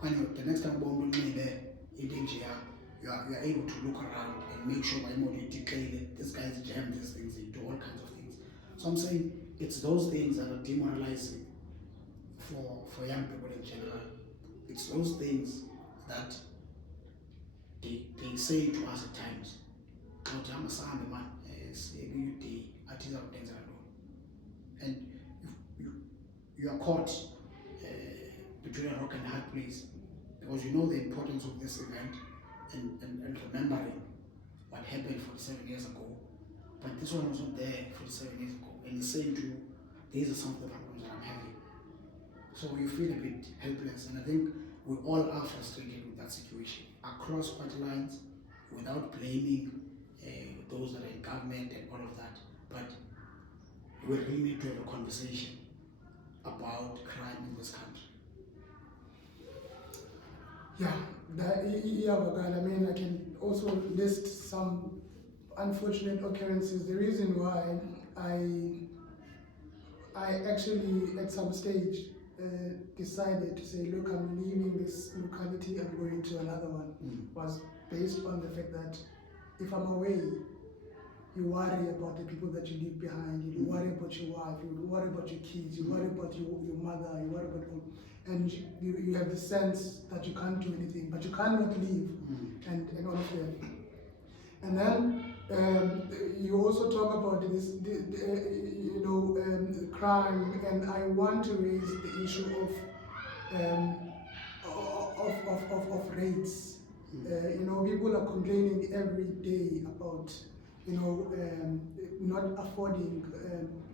When the next time born will be there in danger, you are able to look around and make sure by more you declare that this guy's jammed these things, they do all kinds of things. So I'm saying it's those things that are demoralizing for young people in general. It's those things that they say to us at times, and you are caught between a rock and a hard place, because you know the importance of this event and remembering what happened 47 years ago, but this one was not there 47 years ago, and it's saying to you, these are some of the problems that I'm having. So you feel a bit helpless, and I think we all are frustrated with that situation across party lines, without blaming those that are in government and all of that. But we really need to have a conversation about crime in this country. I mean, I can also list some unfortunate occurrences. The reason why I actually at some stage decided to say, look, I'm leaving this locality, I'm going to another one, was based on the fact that if I'm away, you worry about the people that you leave behind, you worry about your wife, you worry about your kids, you worry about your mother, you worry about all, and you have the sense that you can't do anything, but you cannot leave, and all of that. And then you also talk about this, crime, and I want to raise the issue of rates. People are complaining every day about, not affording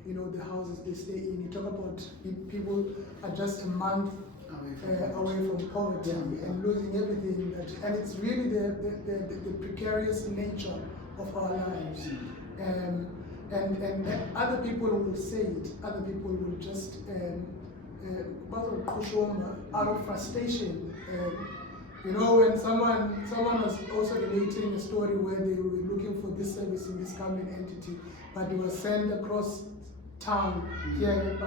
the houses they stay in. You talk about people are just a month away from poverty and losing everything and it's really the precarious nature of our lives. And other people will say it, other people will just out of frustration. When someone was also relating a story where they were looking for this service in this government entity, but they were sent across town here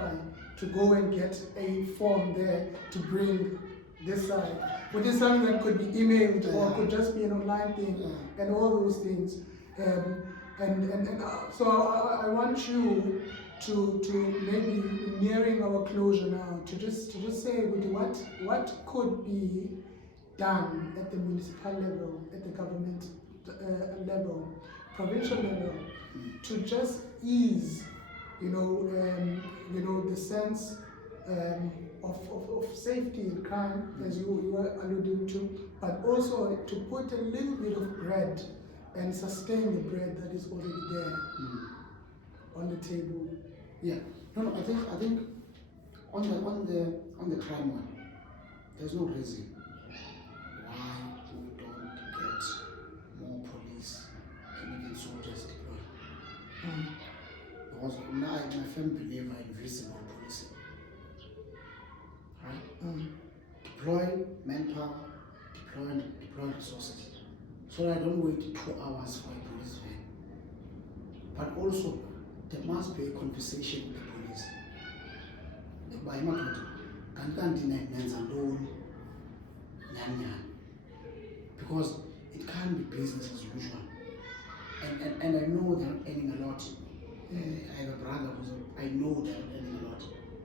to go and get a form there to bring this side, which is something that could be emailed or could just be an online thing and all those things. So I want you to maybe nearing our closure now to just say what could be done at the municipal level, at the government level, provincial level, to just ease, the sense of safety and crime, as you were alluding to, but also to put a little bit of bread and sustain the bread that is already there on the table. Yeah. No. I think on the crime one, there's no reason why we don't get more police and even soldiers deployed. Because now I'm a firm believer in visible policing. Right? Deploy manpower, deploy resources. So that I don't wait 2 hours for a police van. But also, there must be a conversation with the police. Because it can't be business as usual. And I know they're earning a lot. I have a brother I know they're earning a lot.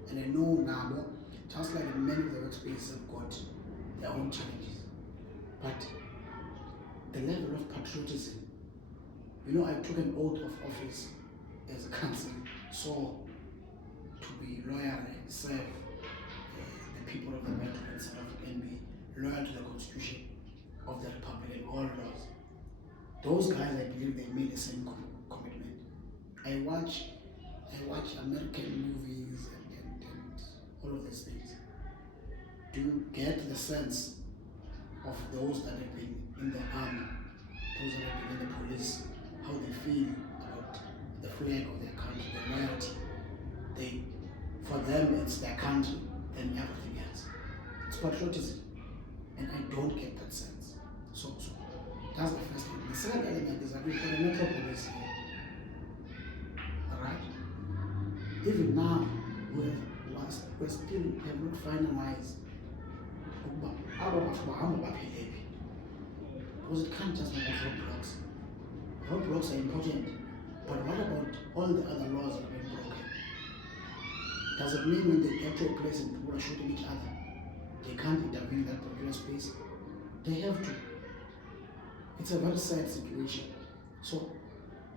And I know Nabo, just like many of the workspaces have got their own challenges. But the level of patriotism, I took an oath of office as a council, so to be loyal and serve the people of the Metro and South Africa and be loyal to the Constitution of the Republic and all laws. Those guys, I believe they made the same commitment. I watch American movies and all of these things to get the sense of those that have been in the army, those that have been in the police, how they feel about the flag of their country, the loyalty. For them, it's their country than everything else. It's patriotism, and I don't get that sense. So that's the first thing. The second element is that we've got a metro police here. Alright? Even now, we still have not finalized because it can't just be about roadblocks. Roadblocks are important, but what about all the other laws that are being broken? Does it mean when they get to a place and people are shooting each other, they can't intervene in that particular space? They have to. It's a very sad situation. So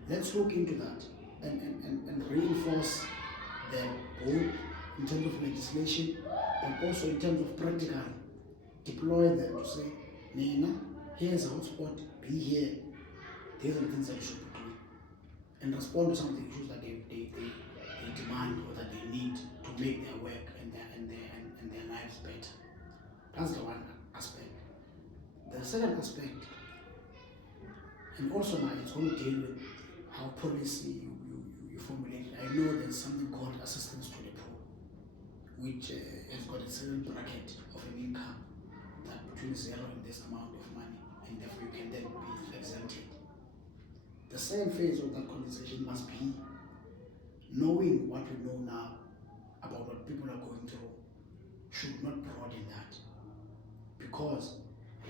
let's look into that and reinforce them both in terms of legislation and also in terms of practical. Deploy them to say, Nina, here's a hotspot, be here. These are the things that you should be doing. And respond to some of the issues that they demand or that they need to make their work and their lives better. That's the one aspect. The second aspect, and also now it's going to deal with how policy you formulate. I know there's something called assistance to the poor, which has got a certain bracket of an income that between 0 and this amount of money, and therefore you can then be exempted. The same phase of that conversation must be knowing what we know now about what people are going through should not broaden that. Because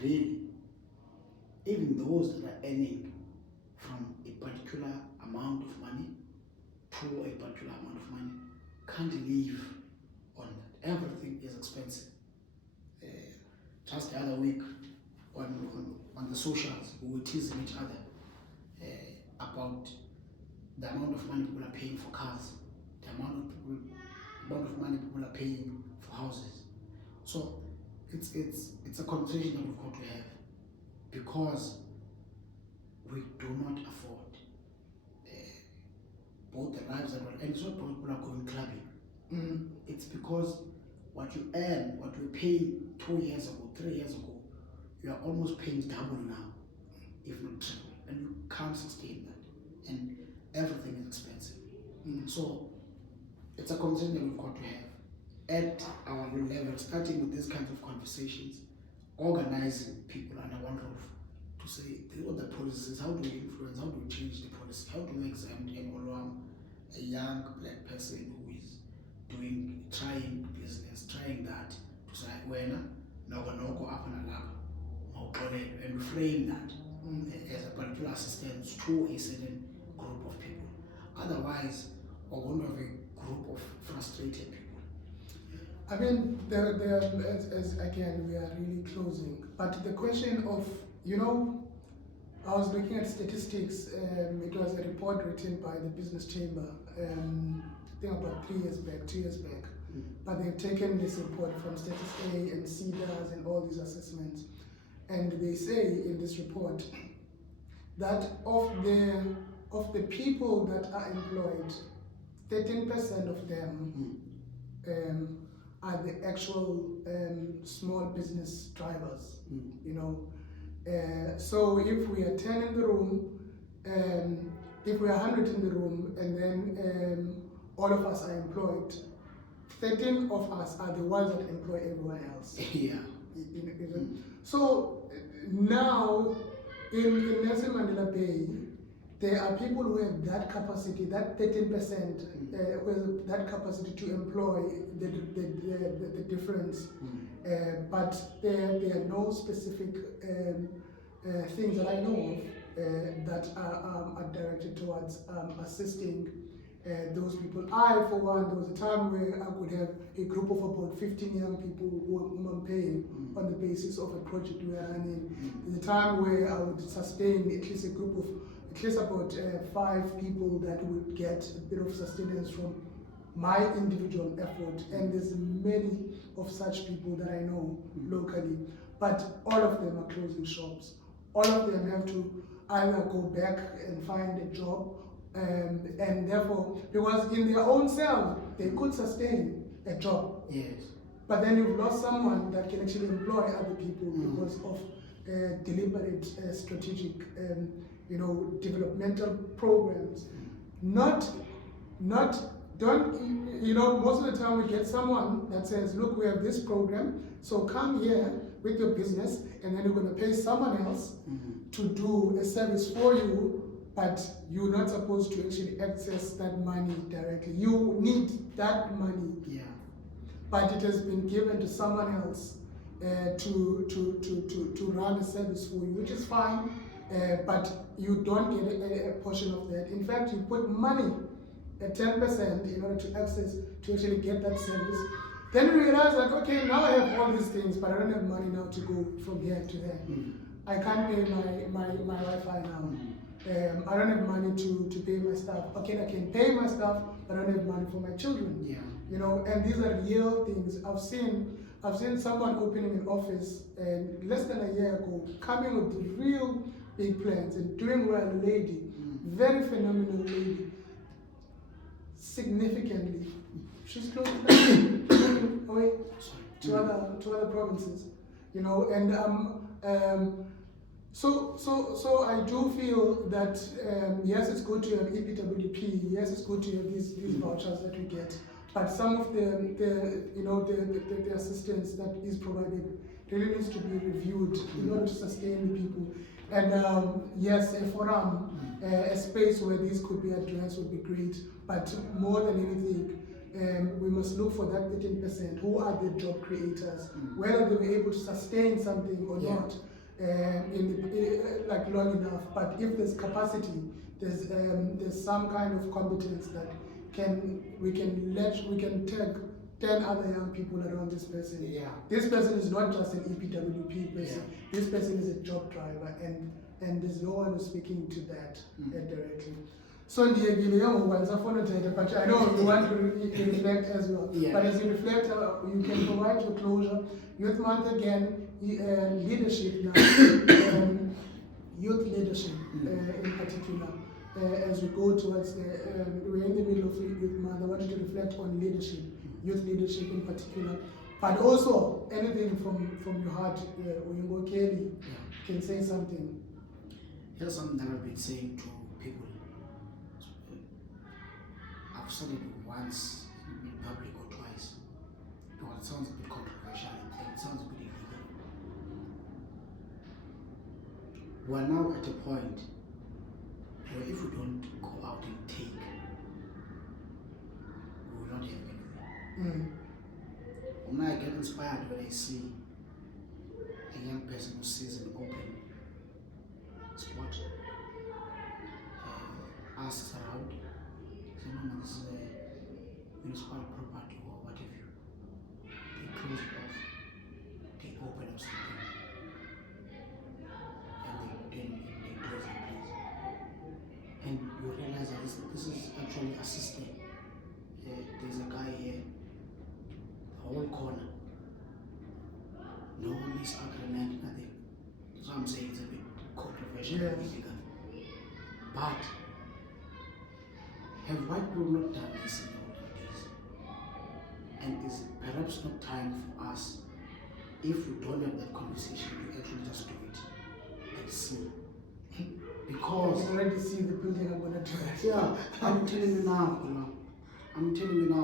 really, even those that are earning from a particular amount of money to a particular amount of money can't live on that. Everything is expensive. Just the other week on the socials, we were teasing each other about the amount of money people are paying for cars, the amount of money people are paying for houses. So it's a conversation that we've got to have, because we do not afford both the lives and it's not because people are going clubbing. It's because what you earn, what you paid 2 years ago, 3 years ago, you are almost paying double now, if not triple, and you can't sustain that. And everything is expensive. So it's a conversation that we've got to have at our level, starting with these kinds of conversations, organizing people under one roof to say, what the policies, how do we influence, how do we change the policy, how do we exempt a young black person who is trying business, trying that, to say, noko up and alap, and we frame that as a particular assistance to a certain group of people. Otherwise, we're going to have a group of frustrated people. I mean, as again, we are really closing. But the question of, I was looking at statistics. It was a report written by the Business Chamber, I think about 2 years back. But they've taken this report from Status A and CDAS and all these assessments. And they say in this report that of the people that are employed, 13% of them are the actual small business drivers, so if we are 10 in the room, if we are 100 in the room, and then all of us are employed, 13 of us are the ones that employ everyone else. So now in Nelson Mandela Bay, there are people who have that capacity, that 13%, who have that capacity to employ the difference. But there are no specific things that I know of that are directed towards assisting those people. I, for one, there was a time where I could have a group of about 15 young people whom I'm paying on the basis of a project we are running. There's a time where I would sustain at least a group of at least about 5 people that would get a bit of sustenance from my individual effort, and there's many of such people that I know locally, but all of them are closing shops. All of them have to either go back and find a job, and therefore, because in their own self, they could sustain a job. Yes. But then you've lost someone that can actually employ other people because of deliberate, strategic, developmental programs. Most of the time we get someone that says, look, we have this program, so come here with your business, and then you're going to pay someone else to do a service for you, but you're not supposed to actually access that money directly. You need that money. Yeah. But it has been given to someone else to run a service for you, which is fine, but you don't get a portion of that. In fact, you put money at 10% in order to actually get that service. Then you realize that, okay, now I have all these things, but I don't have money now to go from here to there. I can't pay my Wi-Fi now. I don't have money to pay my staff. Okay, I can pay my staff, but I don't have money for my children. Yeah. And these are real things. I've seen someone opening an office less than a year ago, coming with real big plans and doing well, a lady, very phenomenal lady, significantly. She's closing down away to other provinces, So I do feel that yes, it's good to have EPWP. Yes, it's good to have these vouchers that we get. But some of the assistance that is provided really needs to be reviewed in order to sustain the people. And yes, a forum, a space where these could be addressed would be great. But more than anything, we must look for that 13%. Who are the job creators? Whether they were able to sustain something or not, long enough. But if there's capacity, there's some kind of competence that we can take 10 other young people around this person. Yeah. This person is not just an EPWP person. Yeah. This person is a job driver, and there's no one who's speaking to that directly. So but I know you want to reflect as well. Yeah. But as you reflect, you can provide your closure. Youth Month again, leadership now, youth leadership in particular. as we go towards we're in the middle of Youth Month. I wanted to reflect on leadership, youth leadership in particular, but also anything from your heart. Uyingo Kelly can say something. Here's something that I've been saying to people. I've said it once in public or twice. Because it sounds a bit controversial and it sounds a bit illegal. We're now at a point where if we don't go out and take, we will not have anything. When I get inspired when I see a young person who sees an open spot, asks around, say, no, this is a municipal property or what have you. They close it off, they open up something, and they close the place. And you realize that this is actually assisting. There's a guy here, the whole corner, no lease agreement, nothing. So I'm saying it's a bit controversial and illegal. But have white people not done this in the olden days? And is it perhaps not time for us, if we don't have that conversation, to actually just do it and see? Because you already see the building I'm gonna try. yeah, I'm telling you now,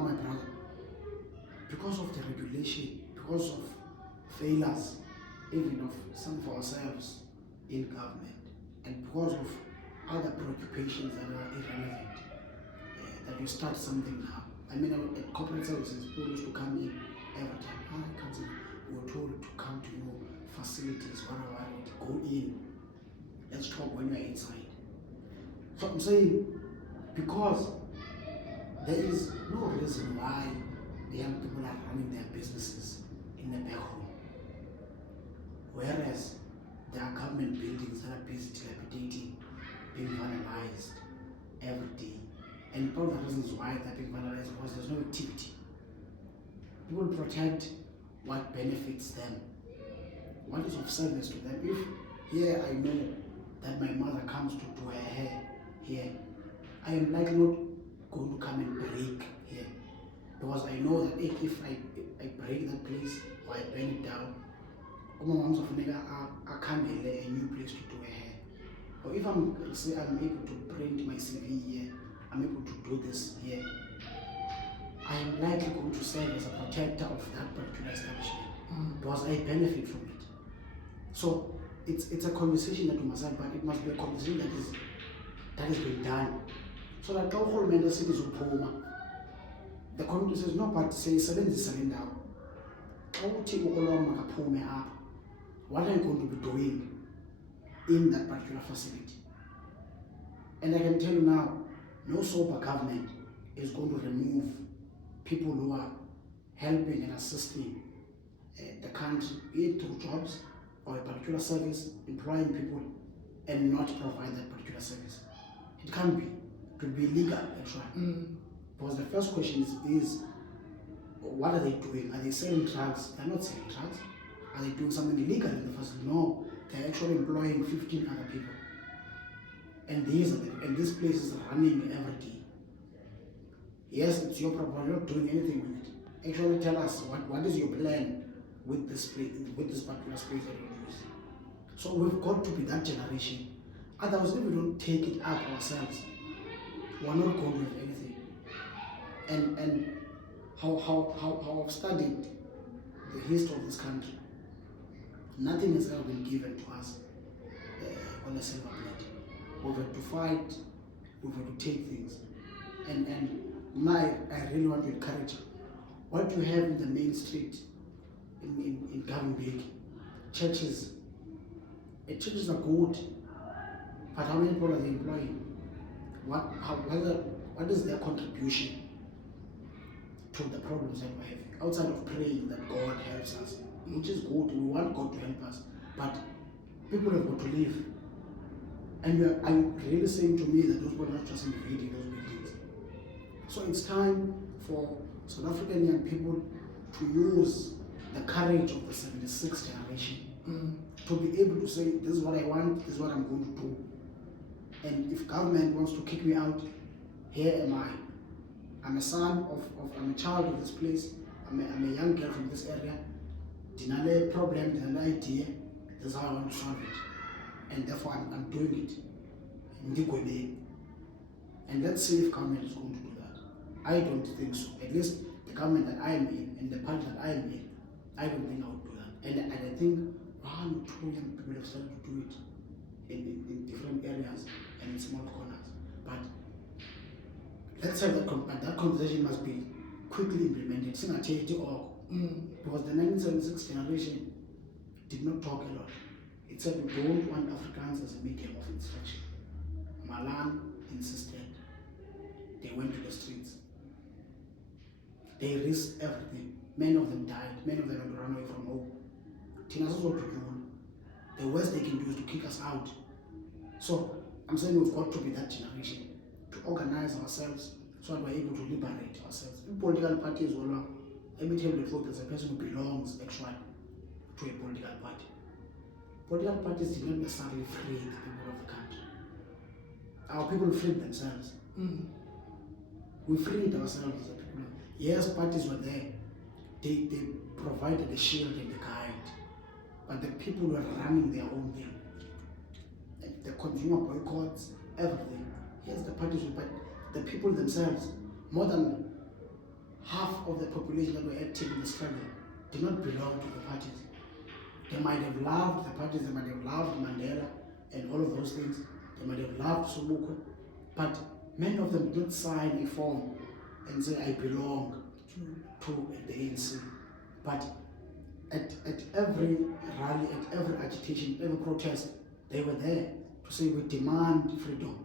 my brother, because of the regulation, because of failures, even of some of ourselves in government, and because of other preoccupations that are irrelevant, that you start something now. I mean, at corporate services, people used to come in every time. Council, we were told to come to your facilities, go in. Let's talk when you're inside. So I'm saying, because there is no reason why the young people are running their businesses in the back home, whereas there are government buildings that are busy dilapidating, being vandalized every day. And part of the reasons why they're being vandalized is because there's no activity. People protect what benefits them, what is of service to them. If here I know that my mother comes to do her hair here, I am likely not going to come and break here, because I know that if I break that place or I burn it down, I can't have a new place to do her hair. Or if I'm able to print my CV here, I'm able to do this here, I am likely going to serve as a protector of that particular establishment, because I benefit from it. So it's a conversation that we must have, but it must be a conversation that is being done. So that the whole member cities will pull. The community says, no, but say 77 down. What are you going to be doing in that particular facility? And I can tell you now, no sober government is going to remove people who are helping and assisting the country, either through jobs or a particular service, employing people, and not provide that particular service. It can't be. It will be illegal, actually. Because the first question is what are they doing? Are they selling drugs? They're not selling drugs. Are they doing something illegal in the first? No, they're actually employing 15 other people. And this place is running every day. Yes, it's your property, you're not doing anything with it. Actually tell us what is your plan with this place, with this particular space that you use. So we've got to be that generation. Otherwise, if we don't take it up ourselves, we're not going to have anything. And how I've studied the history of this country, nothing has ever been given to us on a silver plate. We've had to fight, we've had to take things. And I really want to encourage what you have in the main street in Gqeberha, churches. Churches are good, but how many people are they employing? What is their contribution to the problems that we're having? Outside of praying that God helps us, which is good, we want God to help us, but people have got to live. And are you really saying to me that those people are not just invading those buildings? So it's time for South African young people to use the courage of the 76th generation to be able to say, this is what I want, this is what I'm going to do. And if government wants to kick me out, here am I. I'm a son I'm a child of this place. I'm a young girl from this area. Dinale problem, dinale idea. This is how I want to solve it. And therefore I'm doing it. And let's see if government is going to do that. I don't think so. At least the government that I am in and the party that I am in, I don't think I would do that. And I think 1 or 2 young people have started to do it in different areas and in small corners. But let's say that conversation must be quickly implemented. Because the 1976 generation did not talk a lot. It said we don't want Afrikaans as a medium of instruction. Malan insisted. They went to the streets. They risked everything. Many of them died. Many of them had to run away from home. The worst they can do is to kick us out. So I'm saying we've got to be that generation to organize ourselves so that we're able to liberate ourselves. In political parties, every time they vote, there's a person who belongs actually to a political party. Political parties did not necessarily free the people of the country. Our people freed themselves. We freed ourselves as a people. Yes, parties were there. They provided the shield and the guide. But the people were running their own thing. The consumer boycotts, everything. Yes, the parties were, but the people themselves, more than half of the population that were active in the struggle, did not belong to the parties. They might have loved the parties, they might have loved Mandela and all of those things. They might have loved Sobukwe, but many of them did not sign a form and say, I belong to the ANC. But at every rally, at every agitation, every protest, they were there to say we demand freedom.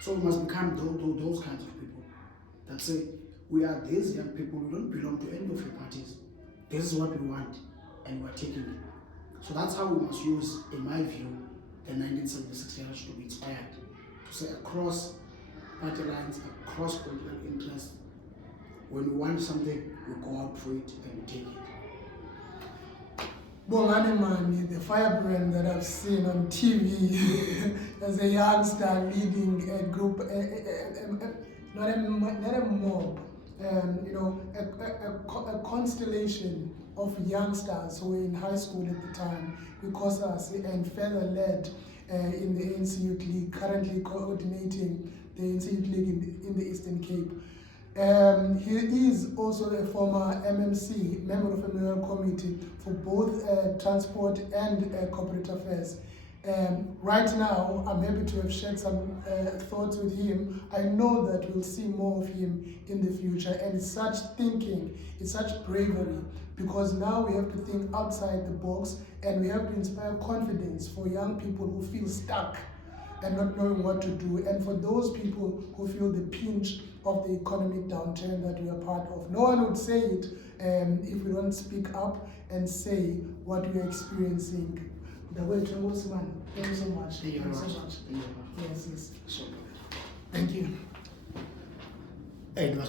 So we must become those kinds of people that say, we are these young people, we don't belong to any of your parties. This is what we want, and we're taking it. So that's how we must use, in my view, the 1976 generation to be inspired. To say across party lines, across political interests, when we want something, we go out for it and we take it. Bongani Mani, the firebrand that I've seen on TV as a youngster leading a group, not a mob, a constellation of youngsters who were in high school at the time, because and further led in the ANC Youth League, currently coordinating the ANC Youth League in the Eastern Cape. He is also a former MMC, member of a mayoral committee for both transport and corporate affairs. Right now, I'm happy to have shared some thoughts with him. I know that we'll see more of him in the future, and it's such thinking, it's such bravery, because now we have to think outside the box, and we have to inspire confidence for young people who feel stuck and not knowing what to do, and for those people who feel the pinch of the economic downturn that we are part of. No one would say it if we don't speak up and say what we are experiencing. The way to man. Thank you so much. Thank you very much. Yes, yes. So, Thank you.